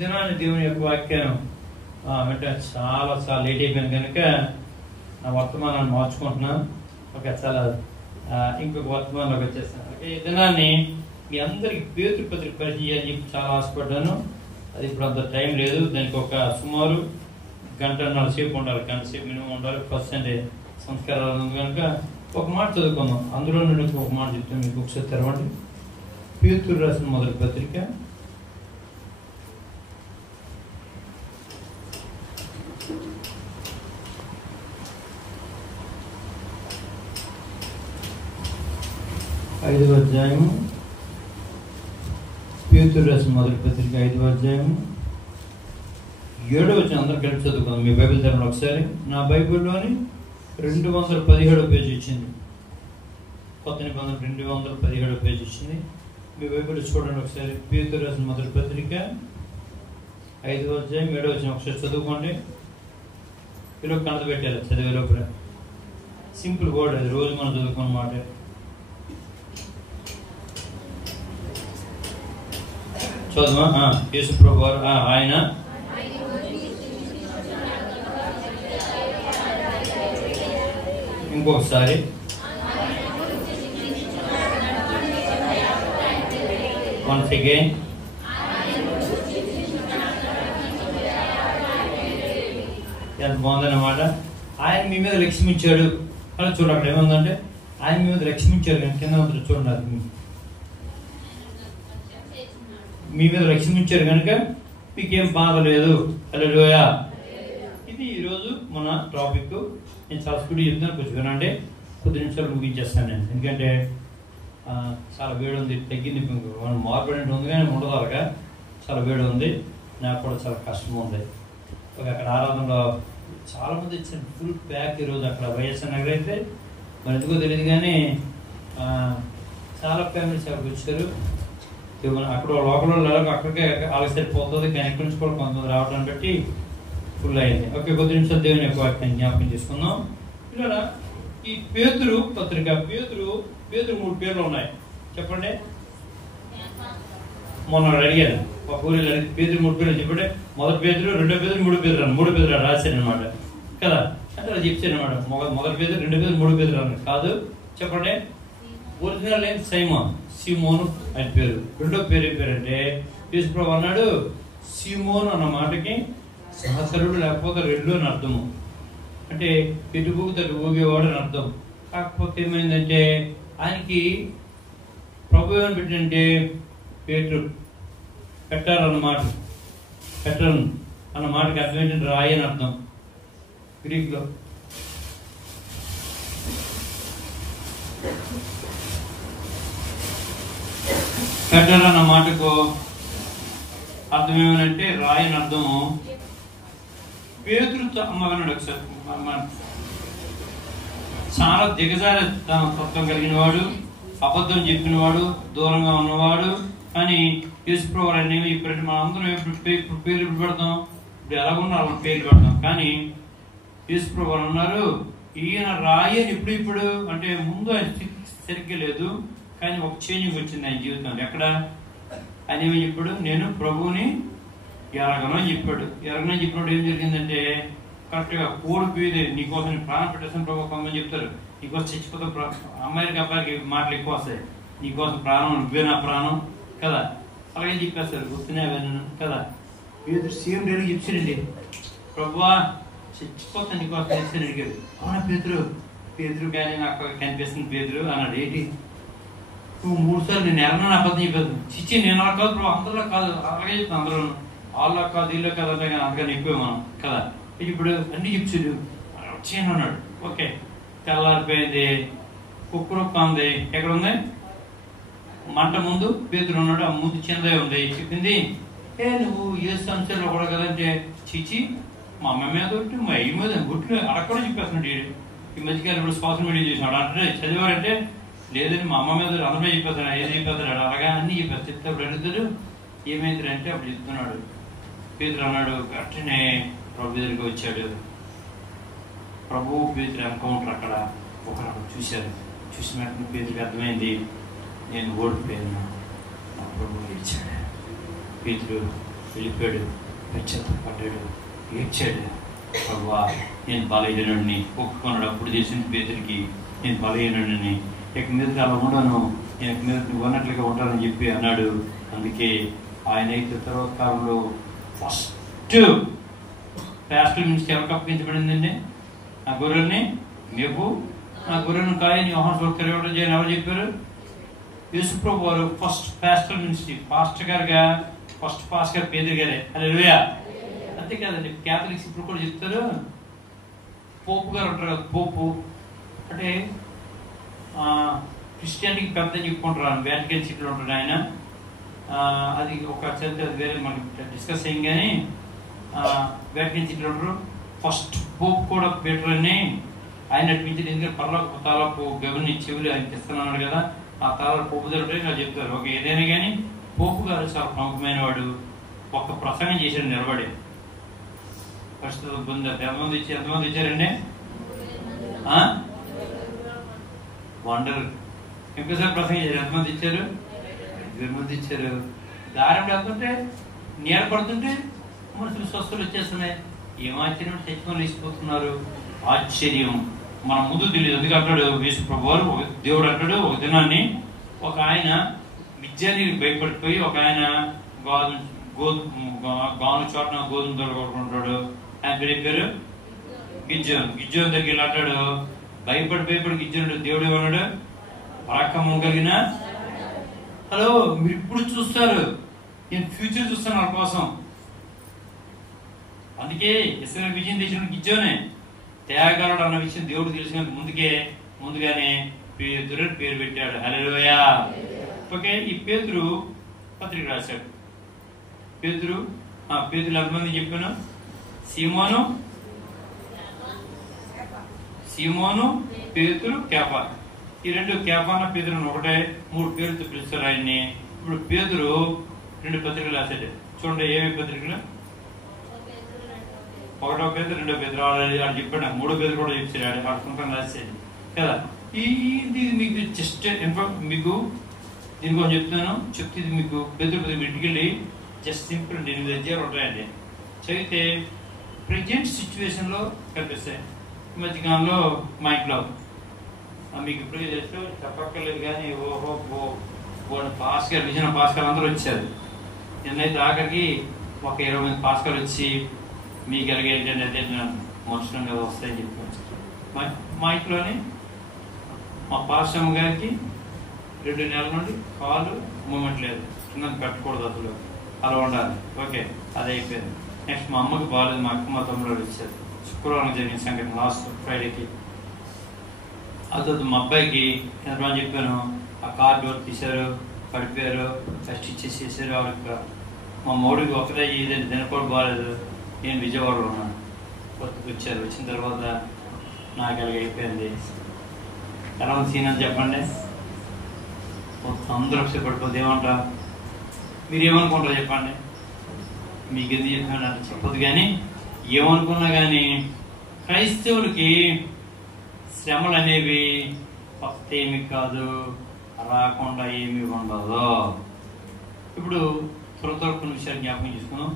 దినాన్ని దేవుని యొక్క వాక్యం అంటే చాలా లేట్ అయిపోయింది కనుక నా వర్తమానాన్ని మార్చుకుంటున్నాను. చాలా ఇంకొక వర్తమానంలోకి వచ్చేస్తాను. ఈ దినాన్ని మీ అందరికి పేతురు పత్రిక పరిచయం అని చెప్పి చాలా ఆశపడ్డాను. అది ఇప్పుడు అంత టైం లేదు. దానికి ఒక సుమారు 1.5 గంటల సేపు ఉండాలి, గంట సేపు మినిమం ఉండాలి. ఫస్ట్ అంటే సంస్కారాలు ఉంది కనుక ఒక మాట చదువుకుందాం. అందులో నుండి ఒక మాట చెప్తాను మీకు. ఒకసారి తెరవండి. పేతురు రాసిన మొదటి పత్రిక 5వ అధ్యాయము. పేతురు రాసిన మొదటి పత్రిక 5వ అధ్యాయము 7వ వచనం అందరూ కలిపి చదువుకుందాం. మీ బైబిల్ తెరవండి ఒకసారి. నా బైబిల్లోని 217వ పేజీ ఇచ్చింది. కొత్త నిబంధన 217వ పేజీ ఇచ్చింది. మీ బైబిల్ చూడండి ఒకసారి. పేతురు రాసిన మొదటి పత్రిక 5వ అధ్యాయం 7వ వచనం ఒకసారి చదువుకోండి. ఇలా కనత పెట్టాలి చదివే లోపల. సింపుల్ వర్డ్ అది, రోజు మనం చదువుకున్న మాట. చదువా. యేసు ప్రభు వారు ఆయన ఇంకొకసారి వన్స్ అగైన్. ఎంత బాగుందన్నమాట. ఆయన మీ మీద లక్ష్మించాడు. అలా చూడండి, అక్కడ ఏముందంటే ఆయన మీ మీద లక్ష్మించాడు. కానీ కింద ఉంటుంది చూడండి. మీ మీద రక్షించారు కనుక మీకేం బాధ లేదు. హల్లెలూయా. ఇది ఈరోజు మన టాపిక్. నేను చాలా స్పీడ్ చెప్తాను, కొంచెం వినండి. కొద్ది నిమిషాలు ముగించేస్తాను నేను. ఎందుకంటే చాలా వేడి ఉంది. తగ్గింది, మనం మార్పడినట్టు ఉంది కానీ ఉండదు. అలాగా చాలా వేడి ఉంది. నాకు కూడా చాలా కష్టం ఉంది. అక్కడ ఆరాధనలో చాలా మంది ఇచ్చారు ఫుల్ ప్యాక్ ఈరోజు. అక్కడ వైఎస్ఆర్ నగర్ అయితే మరి ఎందుకో తెలియదు కానీ చాలా ఫ్యామిలీస్ అక్కడికి వచ్చారు. అక్కడ లోకల్ అక్కడికే వాళ్ళకి సరిపోతుంది, కానీ ఎక్కడి నుంచి కూడా కొంతమంది రావడాన్ని బట్టి ఫుల్ అయింది. ఓకే, కొద్ది నిమిషాలు దేవుని యొక్క వాక్యాన్ని జ్ఞాపకం చేసుకుందాం. ఇలా ఈ పేతురు పత్రిక, పేతురు 3 పేర్లు ఉన్నాయి. చెప్పండి. మొన్న అడిగాను ఒక ఊరిలో అడిగి పేతురు 3 పేర్లు చెప్పండి. మొదటి పేతురు, 2వ పేతురు, 3వ పేతురు అని 3 పేతురు రాశారు అనమాట కదా. అంటే అలా చెప్తాను అనమాట. మొదటి పేతురు, 2వ పేతురు, 3వ పేతురు అని కాదు. చెప్పండి. ఒరిజినల్ నేమ్ సిమోను ఆయన పేరు. 2వ పేరు ఏం పేరు అంటే యేసు ప్రభు అన్నాడు సిమోను అన్న మాటకి సహచరుడు లేకపోతే 2 అని అర్థము. అంటే ఎటుబుకు తటు ఊగేవాడు అని అర్థం. కాకపోతే ఏమైందంటే ఆయనకి ప్రభు ఏమని పెట్టిందంటే పేతురు పెట్టాలన్నమాట. పెట్టను అన్న మాటకి అర్థం ఏంటంటే రాయి అని అర్థం గ్రీక్లో. పెట్టర్ అన్న మాటకు అర్థం ఏమనంటే రాయి అని అర్థము. పేతురు అమ్మగన్నాడు ఒకసారి. చాలా దిగజార తత్వం కలిగిన వాడు, అబద్ధం చెప్పిన వాడు, దూరంగా ఉన్నవాడు. కానీ యేసు ప్రభువు అనేవి ఇప్పుడు మనం అందరం ఇప్పుడు పేర్లు పెడతాం. ఇప్పుడు ఎలాగున్నా అలా పేర్లు పెడతాం. కానీ యేసు ప్రభువు అన్నారు ఈయన రాయి అని ఇప్పుడు అంటే ముందు ఆయన సరిగ్గా లేదు, కానీ ఒక చేంజింగ్ వచ్చింది ఆయన జీవితంలో. ఎక్కడ ఆయన ఏమి చెప్పాడు? నేను ప్రభువుని ఎరగనని చెప్పాడు. ఎరగనని చెప్పినప్పుడు ఏం జరిగిందంటే కరెక్ట్గా కోడిపోయేది. నీకోసం ప్రాణం పెట్టేస్తాను ప్రభు. కొంతమంది చెప్తారు నీకోసం చచ్చిపోతే అమ్మాయిలకి అబ్బాయికి మాటలు ఎక్కువ వస్తాయి. నీకోసం ప్రాణం, నువ్వే నా ప్రాణం కదా, అలాగే చెప్పేస్తారు. గుర్తునే విన్నాను కదా. పేతురు సేమ్ డేట్ చెప్పాడండి. ప్రభువా చచ్చిపోతాను నీకోసం చేస్తాను అడిగాడు. అవునా పేతురు కానీ నాకు కనిపిస్తుంది పేతురు అన్నాడు. ఏంటి నువ్వు 3 సార్లు నేను ఎరగనని అబద్ధం చెప్పాను. చిచ్చి నేను అలా కాదు ప్రభు, అందరిలో కాదు, అలాగే చెప్తాను. అందరూ వాళ్ళలో కాదు, వీళ్ళు కాదు అంటే కానీ అంతకని ఎక్కువ మనం కదా. ఇప్పుడు అన్ని చెప్పాడు వచ్చాను అన్నాడు. ఓకే, తెల్లారిపోయింది. కుక్కరొక్క ఉంది. ఎక్కడ ఉంది? మంట ముందు పేతురు ఉన్నాడు. ఆ ముందు చిన్నదే ఉంది. చెప్పింది నువ్వు ఏ సంవత్సరంలో కూడా కదంటే చిచి మా అమ్మ మీద ఒకటి మా అయ్యి మీద గుట్లు అక్కడ కూడా చెప్పేస్తున్నాడు. ఈ మధ్యకాలం ఇప్పుడు సోషల్ మీడియా చేసినాడు. అంటే చదివారంటే లేదని మా అమ్మ మీద అందమే చెప్పేస్తాడు. ఏది చెప్పేస్తాడు అలాగా అన్ని చెప్పేస్తాడు. చెప్తే అప్పుడు అడుగుతాడు ఏమైంది అంటే అప్పుడు చెప్తున్నాడు. పేతురు అన్నాడు అట్లనే ప్రభు దగ్గరికి వచ్చాడు. ప్రభు పేతురు ఎన్కౌంటర్ అక్కడ ఒకరు చూశారు. చూసిన వెంటనే పేతురికి అర్థమైంది నేను ఓడిపోయాను. నా ప్రభు ఇచ్చాడు. పేతురు వెళ్ళిపోయాడు, పశ్చాత్తపడ్డాడు, ఏడ్చాడు. ప్రభువా నేను బలహీనుడిని ఒప్పుకున్నాడు. అప్పుడు చేసిన పేతురికి నేను బలహీనుడిని, ఇక మీద అలా ఉండను, నేను మీద నువ్వు అన్నట్లుగా ఉంటానని చెప్పి అన్నాడు. అందుకే ఆయన అయితే తర్వాత కాలంలో ఫస్ట్ పాస్టర్ నుంచి ఎవరికి అప్పగించబడిందండి? ఆ గొర్రెల్ని మేపు, ఆ గొర్రెలను కాయని యోహాను సువార్త చేయని ఎవరు చెప్పారు? యేసుప్రభు వారు ఫస్ట్ పాస్టర్ నుంచి పాస్టర్ గారుగా ఫస్ట్ పాస్టర్ పేదరు గారే. హల్లెలూయా. అంతేకాదండి, క్యాథలిక్స్ ఇప్పుడు కూడా చెప్తారు, పోపు గారు ఉంటారు కదా, పోపు అంటే క్రిస్టియానిటీకి పెద్ద చెప్పుకుంటారు, వ్యాటికన్ సిటీలో ఉంటాడు ఆయన. అది ఒక చరిత్ర, అది వేరే మనకి డిస్కస్ అయ్యింది. కానీ వ్యాటికన్ సిటీలో ఉంటారు. ఫస్ట్ పోపు కూడా పీటర్ అని ఆయన నడిపించింది. ఎందుకంటే పర్లోక తాలపు గవర్ని చెవులు ఆయనకి ఇస్తున్నాడు కదా, ఆ తాలపు పోపు దగ్గర నాకు చెప్తారు. ఓకే, ఏదైనా కానీ పోపు గారు చాలా ప్రముఖమైన వాడు. ఒక్క ప్రసంగం చేశాడు నిలబడి. ఫస్ట్ ఎంతమంది ఇచ్చారండి? వండర్ ఇంకోసారి ప్రసంగం చేశారు. ఎంతమంది ఇచ్చారు? 5 మంది ఇచ్చారు. దారం లేకుంటే నీడ పడుతుంటే మనుషులు స్వస్థలు వచ్చేస్తున్నాయి. ఏమాశ్చర్యం, చచ్చిపోయి లేచిపోతున్నారు. ఆశ్చర్యం మన ముందు తెలియదు. ఎందుకు అంటాడు యేసు ప్రభువారు, దేవుడు అంటాడు, ఒక దినాన్ని ఒక ఆయన విద్యానికి భయపడిపోయి ఒక ఆయన గాను చోటన గోధుమ దొరకొట్టుకుంటాడు. ఆయన పేరు గిజ్జోన్ దగ్గర అంటాడు, భయపడి గిజ్జోనుడు దేవుడు ఏమన్నాడు? పరాక్రమం కలిగిన, హలో మీరు ఇప్పుడు చూస్తారు, నేను ఫ్యూచర్ చూస్తాను వాళ్ళ కోసం. అందుకే ఇస్రాయేల్ విజయం చేసిన గిజ్జోనే త్యాగలుడు అన్న విషయం దేవుడు తెలిసిన ముందుగానే పేతురు పేరు పెట్టాడు. హల్లెలూయా. ఓకే, ఈ పేతురు పత్రిక రాశాడు. పేతురు ఎంతమంది చెప్పాను? సీమోను, పేతురు, కేఫా. ఈ 2 కేఫాన పేతురుని ఒకటే 3 పేరుతో పిలుస్తారు ఆయన్ని. ఇప్పుడు పేతురు 2 పత్రికలు రాశాడు. చూడండి, ఏవి పత్రికలు? 1వ పేతురు, 2వ పేతురు. ఆడు చెప్పాడు, 3వ పేతురు కూడా చెప్పాడు. ఆడు సొంతంగా రాసేది కదా. ఇది మీకు జస్ట్ మీకు దీని కోసం చెప్తే ఇది మీకు పేతురు ఇంటికి వెళ్ళి జస్ట్ సింపుల్ 8 అధ్యాయాలు ఉంటాయండి. చదివితే ప్రజెంట్ సిచ్యువేషన్లో కనిపిస్తాయి. ఈ మధ్యకాలంలో మా ఇంట్లో మీకు ఇప్పుడు చెప్పక్కర్లేదు కానీ పాస్కర్ విజయన పాస్కర్ అందరూ వచ్చారు. నిన్నైతే ఆఖరికి ఒక 20 మంది పాస్కర్ వచ్చి మీకు ఎలాగే ఏంటంటే మనుషులం కదా వస్తాయని చెప్పి మా ఇంట్లోని మా పాస్టమ్ గారికి 2 నెలల నుండి కాలు మూమెంట్ లేదు, కింద పెట్టకూడదు, అసలు అలా ఉండాలి. ఓకే, అది అయిపోయింది. నెక్స్ట్ మా అమ్మకి బాగాలేదు, మా అక్క మా తమ్ముడు వచ్చారు. శుక్రవారం జరిగిన సంగతి, లాస్ట్ ఫ్రైడేకి. అది మా అబ్బాయికి ఎంతమంది చెప్పాను, ఆ కార్ డోర్ తీశారు, పడిపోయారు, స్టిచెస్ చేశారు. ఆవిడ మా మౌడికి ఒకటే ఇదండి, తినకూడదు, బాగాలేదు. నేను విజయవాడలో ఉన్నాను. కొత్తగా వచ్చారు. వచ్చిన తర్వాత నాకు అలాగే అయిపోయింది. ఎలా ఉంది సీన్ అని చెప్పండి. అందరూ ఒకసారి పడిపోతే ఏమంటా? మీరు ఏమనుకుంటారో చెప్పండి. మీకు ఎందుకు చెప్పాను అంటే చెప్పదు. కానీ ఏమనుకున్నా కానీ క్రైస్తవులకి శ్రమలు అనేవి కొత్త ఏమి కాదు, రాకుండా ఏమి ఉండదు. ఇప్పుడు త్వర కొన్ని విషయాలు జ్ఞాపకం చేసుకున్నాం.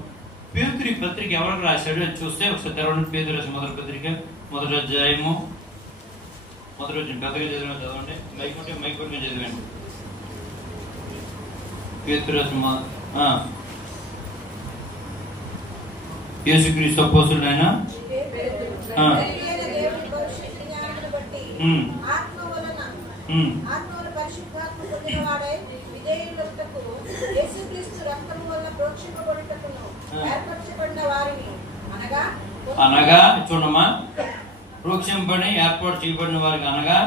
పేతురు పత్రిక ఎవరికి రాశాడు అని చూస్తే ఒకసారి తెరవండి. పేతురు రాసిన మొదటి పత్రిక 1వ అధ్యాయము 1వ అధ్యాయం పెద్దగా చదవండి. మైకుంటే చదివండి. పేతురు రాసిన యేసుక్రీస్తు అపోస్తులుడు ఆయన అనగా చూడమ్మా, ప్రోక్షింపబడి ఏర్పాటు చేయబడిన వారికి అనగా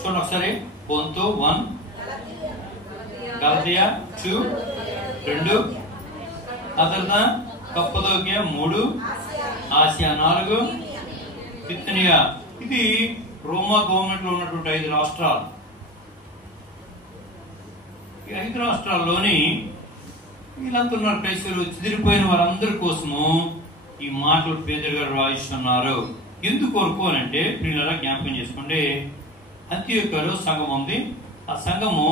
చూడండి ఒకసారి. పొంతు 1, గలతీయ 2, ఆ తర్వాత కప్పదోకియా 3, ఆసియా 4, బితూనియా. ఇది రోమా గవర్నమెంట్ లో ఉన్నటువంటి 5 రాష్ట్రాలు. ఈ 5 రాష్ట్రాల్లోని వీళ్ళంతా ఉన్నారు క్రైస్తవులు. చెదిరిపోయిన వారందరి కోసము ఈ మాటలు పేదరు గారు రాయిస్తున్నారు. ఎందుకు కొరకు అని అంటే వీళ్ళ జ్ఞాపకం చేసుకోండి. అంత్యోక్యలో సంఘం ఉంది. ఆ సంఘము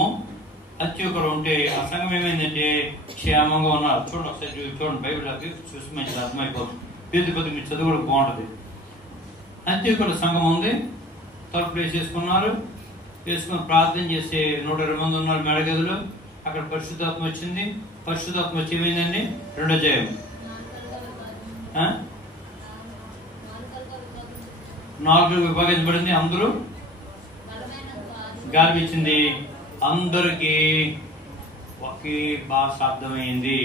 అంత్యోకలో ఉంటే ఆ సంఘం ఏమైందంటే క్షేమంగా ఉన్నారు. చూడండి ఒకసారి చూడండి, బైబిల్ అది చూసి మంచిది అర్థమైపోతుంది. కొద్ది మీరు చదువు బాగుంటుంది. అంత్యోకలో సంఘం ఉంది, తలుపులు వేసుకుని ప్రార్థన చేస్తే 120 మంది ఉన్నారు మేడగదిలో. అక్కడ పరిశుద్ధాత్మ వచ్చింది. పరిశుద్ధాత్మ వచ్చి ఏమైందండి? 2వ అధ్యాయం 4 విభాగించబడింది. అందరూ గాలి ఇచ్చింది. అందరికి ఒకే భాష అర్థమైంది.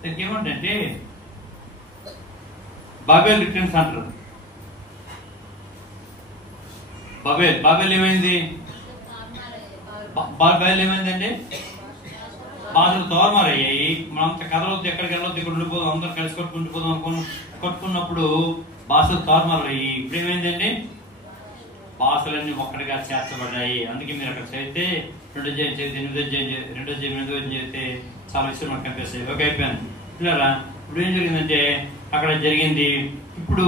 దానికి ఏమంటే బాబేల్ రిటర్న్స్ అంటారు. బాబేల్ ఏమైంది? బాబేల్ ఏమైందండి? భాషలు తోరమారయ్యాయి. మనంతా కదలొద్దు, ఎక్కడికి వెళ్ళొద్దు, ఇక్కడ ఉండిపోదాం, అందరూ కలిసి కొట్టుకుంటుపోదాం కొట్టుకున్నప్పుడు భాషలు తోరమారయ్యాయి. ఇప్పుడు ఏమైందండి? భాషలన్నీ ఒక్కడిగా చేర్చబడ్డాయి. అందుకే మీరు అక్కడ చదివితే 2వ అధ్యాయం చదివితే చాలా విషయం మనకు కనిపిస్తాయి. ఓకే, అయిపోయింది పిల్లరా. ఇప్పుడు ఏం జరిగిందంటే అక్కడ జరిగింది. ఇప్పుడు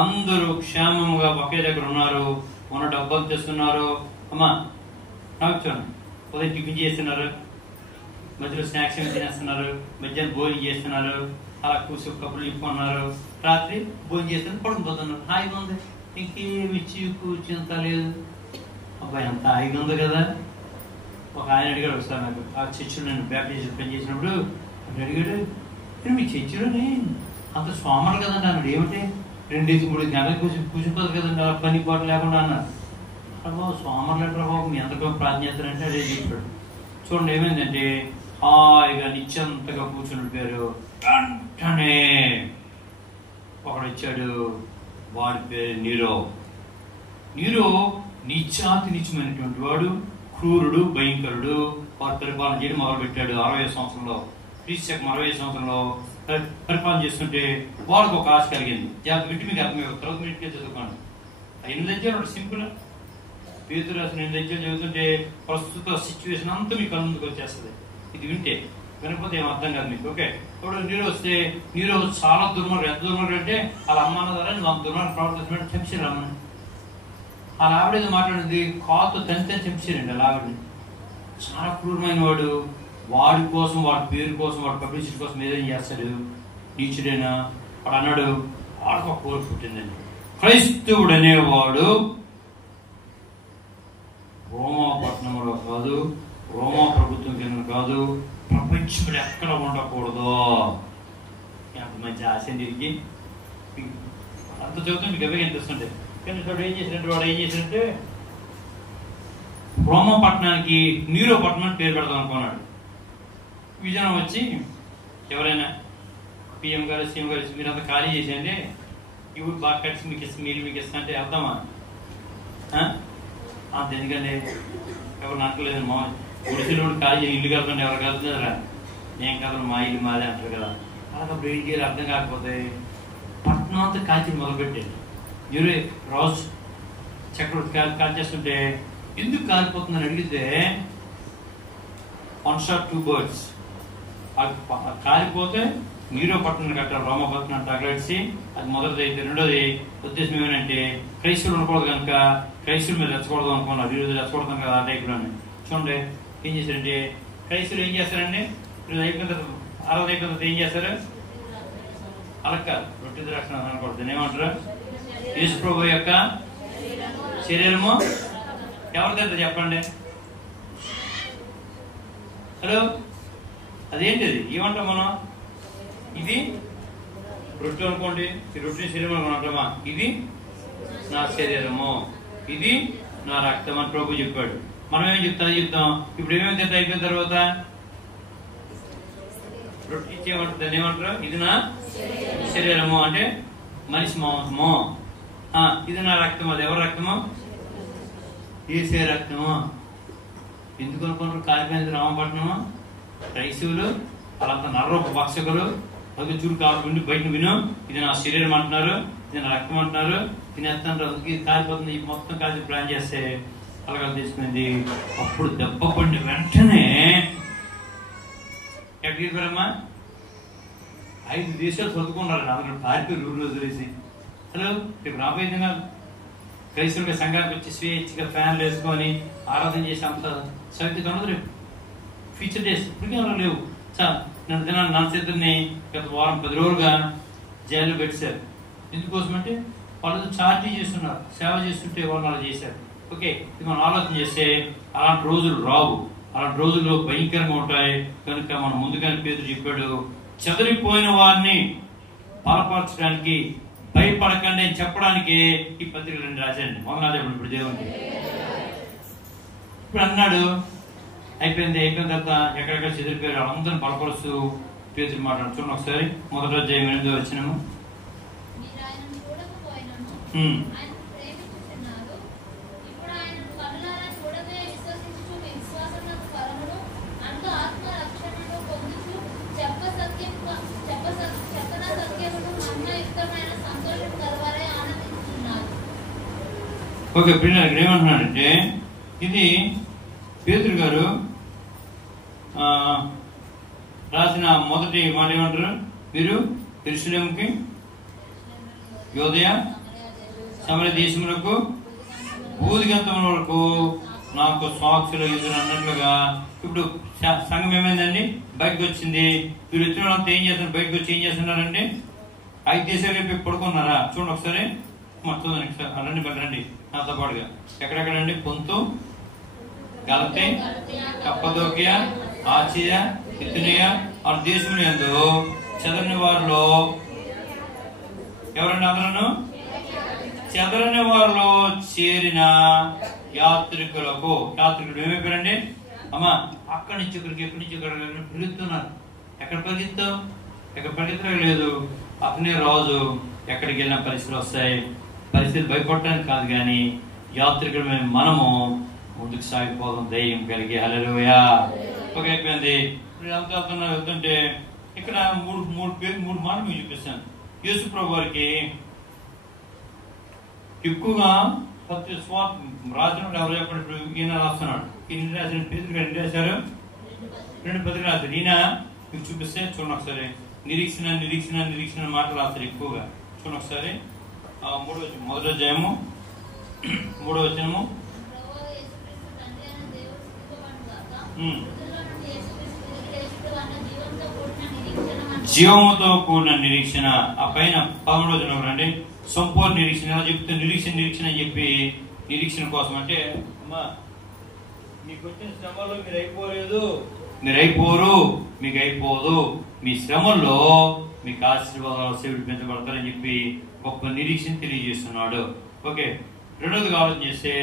అందరూ క్షేమంగా ఒకే దగ్గర ఉన్నారు. ఉన్న డబ్బులు తెస్తున్నారు. అమ్మా చూడండి, ఉదయం టిఫిన్ చేస్తున్నారు, మధ్యలో స్నాక్స్ ఏమి తినేస్తున్నారు, మధ్యాహ్నం భోజనం చేస్తున్నారు, అలా కూర్చో కప్పులు చెప్పుకున్నారు, రాత్రి భోజనం చేస్తున్నారు, పడుకుపోతున్నారు. హాయిగా ఉంది, ఇంకేమి చింత లేదు. అబ్బాయి అంత హాయిగా ఉంది కదా. ఒక ఆయన అడిగాడు ఒకసారి నాకు, ఆ చర్చిలో నేను బ్యాప్టిజం పని చేసినప్పుడు అడిగాడు, మీ చర్చిలోనే అంత సోమరు కదండి అన్నాడు. ఏమిటి 2-3 గంటలకు కూర్చుంటుంది కదండి, అలా పని పాట లేకుండా అన్నారు. బాబు సోమరులు అంటారు బాబు, మీ ఎంతగా ప్రార్థన చేస్తారంటే అదే చెప్పాడు. చూడండి ఏమైందంటే హాయిగా నిత్యంతగా కూర్చుని పేరు. వెంటనే ఒకడు వచ్చాడు, వాడి పేరు నీరో. నీచమైనటువంటి వాడు, క్రూరుడు, భయంకరుడు. వాడు పరిపాలన చేయడం మొదలుపెట్టాడు 60వ సంవత్సరంలో. క్రీస్తు 60వ సంవత్సరంలో పరిపాలన చేస్తుంటే వాడికి ఒక ఆశ కలిగింది. జాగ్రత్త పెట్టి మీకు అర్థమయ్యే తర్వాత మీకే చదువుకోండి. 8 అధ్యాయాలు సింపుల్. పేతురు రాసిన 8 అధ్యాయాలు చదువుతుంటే ప్రస్తుత సిచ్యువేషన్ అంతా మీ కళ్ళ ముందుకు వచ్చేస్తుంది. ఇది వినకపోతే ఏం అర్థం కాదు మీకు. ఓకే, ఇప్పుడు నీరు వస్తే నీరు చాలా దుర్మార్గం. ఎంత దుర్మార్గం అంటే వాళ్ళ అమ్మాన ద్వారా నువ్వు దుర్మార్గం ప్రవర్తించినట్టు చంపారు అమ్మని. వాళ్ళ ఆవిడ మాట్లాడింది, కాలుతో తనితే చంపారండి వాళ్ళ ఆవిడని. చాలా క్రూరమైన వాడు. వాడి కోసం, వాడి పేరు కోసం, వాడి పబ్లిసిటీ కోసం ఏదైనా చేస్తాడు. నీచుడైనా వాడు అన్నాడు, వాడికి ఒక కోరిక పుట్టిందండి. క్రైస్తవుడు అనేవాడు రోమా పట్టణంలో కాదు, రోమా ప్రభుత్వం కింద కాదు, ప్రపంచంలో ఎక్కడ ఉండకూడదు. ఎంత మంచి ఆశ తిరిగి అంత చదువుతుంది మీకు ఎవరికి అనిపిస్తుంటే. కానీ వాడు ఏం చేసినట్టే రోమా పట్టణానికి నీరో పట్టణం అని పేరు పెడదాం అనుకున్నాడు. విజయనం వచ్చి ఎవరైనా పిఎం గారు, సీఎం గారు మీరంతా ఖాళీ చేసేయండి, ఇవి బాగా కట్సి మీకు ఇస్తే మీరు మీకు ఇస్తా అంటే అర్థమా? అంత ఎందుకండి ఎవరు నక్కలేదు. మా గుడిసెలు ఖాళీ చేసి ఇల్లు కలుతుంటే ఎవరు కలుతున్నారా? నేను కదలు, మా ఇల్లు మాదే అంటారు కదా. అలాగప్పుడు ఏం చేయాలి అర్థం కాకపోతే పట్టణం అంతా కాల్చి మొదలుపెట్టాడు. యూరే రాజు చక్రవర్తి కాల్చేస్తుంటే ఎందుకు కాలిపోతుందని అడిగితే 1 shot 2 birds. కాలిపోతే నీరో పట్టణం కట్టారు, రోమా పట్టణం తగలడిసి. అది మొదటిది. అయితే రెండోది ఉద్దేశం ఏమంటే క్రైస్తవులు ఉండకూడదు కనుక క్రైస్తవుల మీద రెచ్చకూడదు అనుకున్నారు. ఈరోజు రెచ్చకూడదాం కదా ఆ టైప్లోనే. చూడండి ఏం చేశారంటే క్రైస్తవులు ఏం చేస్తారండి, ఈరోజు అయిపోయిన తర్వాత 60 అయిపోయిన తర్వాత ఏం చేస్తారు? అలక్క రొట్టె ద్రాక్ష అనకూడదు. ఏమంటారు? యేసు ప్రభు యొక్క శరీరము ఎవరి దగ్గర చెప్పండి. హలో, అదేంటిది ఏమంటాం మనం? ఇది రొట్టె అనుకోండి, ఈ రొట్టె శరీరం అంటామా? ఇది నా శరీరము, ఇది నా రక్తం అని ప్రభు చెప్పాడు. మనం ఏం చెప్తాం? ఇప్పుడు ఏమేమి తింటా అయిపోయిన తర్వాత రొట్టె ఇచ్చేమంటారు, దాన్ని ఏమంటారు? ఇది నా శరీరము అంటే మనిషి మాంసము. ఇది నా రక్తం. అది ఎవరి రక్తము? ఏసే రక్తము. ఎందుకు అనుకుంటారు కాలిపోయింది రామపట్నము? క్రైస్తవులు వాళ్ళంతా నర్రూప భక్షకులు. అది చూడు కాకుండా బయట విను, ఇది నా శరీరం అంటున్నారు, ఇది నా రక్తం అంటున్నారు, తినేస్తాను. అందుకే కాలిపోతుంది. మొత్తం కాల్చి ప్లాన్ చేస్తే అలాగా తీసుకుంది. అప్పుడు దెబ్బ పడిన వెంటనే ఎక్కడికి వెళ్ళారమ్మా? 5 దేశాలు చదువుకున్నారు. అందరూ పారిపోయి రూలు వదిలేసి. హలో, రేపు రాబోయేది కాదు. క్రైస్తవులుగా సంఘానికి వచ్చి స్వేచ్ఛగా ఫ్యాన్లు వేసుకొని ఆరాధన చేసి అంత సవిత ఉన్నది రేపు ఫ్యూచర్ డేస్ ఇప్పటికే అలా లేవు. నా చేతుల్ని గత వారం 10 రోజులుగా జైల్లో పెట్టారు. ఎందుకోసం అంటే వాళ్ళు ఛార్జీ చేస్తున్నారు, సేవ చేస్తుంటే వాళ్ళు అలా చేశారు. ఓకే, ఇది మనం ఆలోచన చేస్తే అలాంటి రోజులు రావు, అలాంటి రోజుల్లో భయంకరంగా ఉంటాయి. కనుక మనం ముందుగానే పేతురు చెప్పాడు, చెదరిపోయిన వారిని బలపరచడానికి భయపడకండి అని చెప్పడానికి ఈ పత్రికలు రాశారండి. మొదలు ఇప్పుడు దేవునికి ఇప్పుడు అన్నాడు, అయిపోయిన తర్వాత ఎక్కడెక్కడ చెదిరిపోయారు వాళ్ళందరినీ బలపరుస్తూ పేతురు మాట్లాడు. చూడండి ఒకసారి 1వ అధ్యాయం 8వ వచనము. ఓకే, పిల్లలు ఇక్కడ ఏమంటున్నాడంటే, ఇది పేతురు గారు రాసిన మొదటి మాట ఏమంటారు, మీరు యెరూషలేముకి, యూదయ, సమరయ దేశములకు, భూదిగంతముల వరకు నాకు సాక్షులు ఎదురు అన్నట్లుగా. ఇప్పుడు సంఘం ఏమైందండి, బయటకు వచ్చింది. వీళ్ళు వచ్చిన వాళ్ళంతా ఏం చేస్తున్నారు, బయటకు వచ్చి ఏం చేస్తున్నారండి, 5 దేశాలు చెప్పి పడుకున్నారా? చూడండి ఒకసారి మొత్తం రండి నాతో పాటుగా. ఎక్కడెక్కడండి, పొంతు, గలతీ, కప్పదోకియా, ఆసియా, బితునియా ఆ దేశములు యందు చెదరని వారిలో ఎవరండి? అందరూ చెదరని వారిలో చేరిన యాత్రికులకు. యాత్రికులు ఏమైపోయారండి, అమ్మా అక్కడి నుంచి ఇక్కడికి, ఎక్కడి నుంచి ఇక్కడ పెరుగుతున్నారు. ఎక్కడ పరిగెత్తావు, ఎక్కడ పరిగెత్తడం లేదు. అతనే రాజు, ఎక్కడికి వెళ్ళిన పరిస్థితులు వస్తాయి. పరిస్థితి భయపడటానికి కాదు, కానీ యాత్రికులమైన మనము ముందుకు సాగిపోదాం ధైర్యం కలిగి. హల్లెలూయా. ఒక అయిపోయింది. అంతా వెళ్తుంటే ఇక్కడ మూడు మాటలు మీకు చూపిస్తాను. యేసు ప్రభు వారికి ఎక్కువగా రాసిన ఎవరు చెప్పండి. ఇప్పుడు ఈయన రాస్తున్నాడు, ఈయన రాసిన పేతురు గారు రాశారు 2 పత్రికలు రాశారు. ఈయన మీకు చూపిస్తే చూడండి ఒకసారి. నిరీక్షణ నిరీక్షణ నిరీక్షణ మాటలు రాస్తారు ఎక్కువగా. చూడండి ఒకసారి 1వ అధ్యాయము 3వ వచనము. జీవముతో కూడిన నిరీక్షణ. ఆ పైన 11వ వచనం రండి. సంపూర్ణ నిరీక్షణ. ఎలా చెప్తే నిరీక్షణ నిరీక్షణ అని చెప్పి, నిరీక్షణ కోసం అంటే అమ్మా మీకు వచ్చిన శ్రమలో మీరు అయిపోలేదు, మీరు అయిపోరు, మీకు అయిపోదు. మీ శ్రమల్లో మీకు ఆశీర్వాదాలు సేవించబడతారని చెప్పి గొప్ప నిరీక్షణ తెలియజేస్తున్నాడు. ఓకే, రెండోదిగా ఆలోచన చేస్తే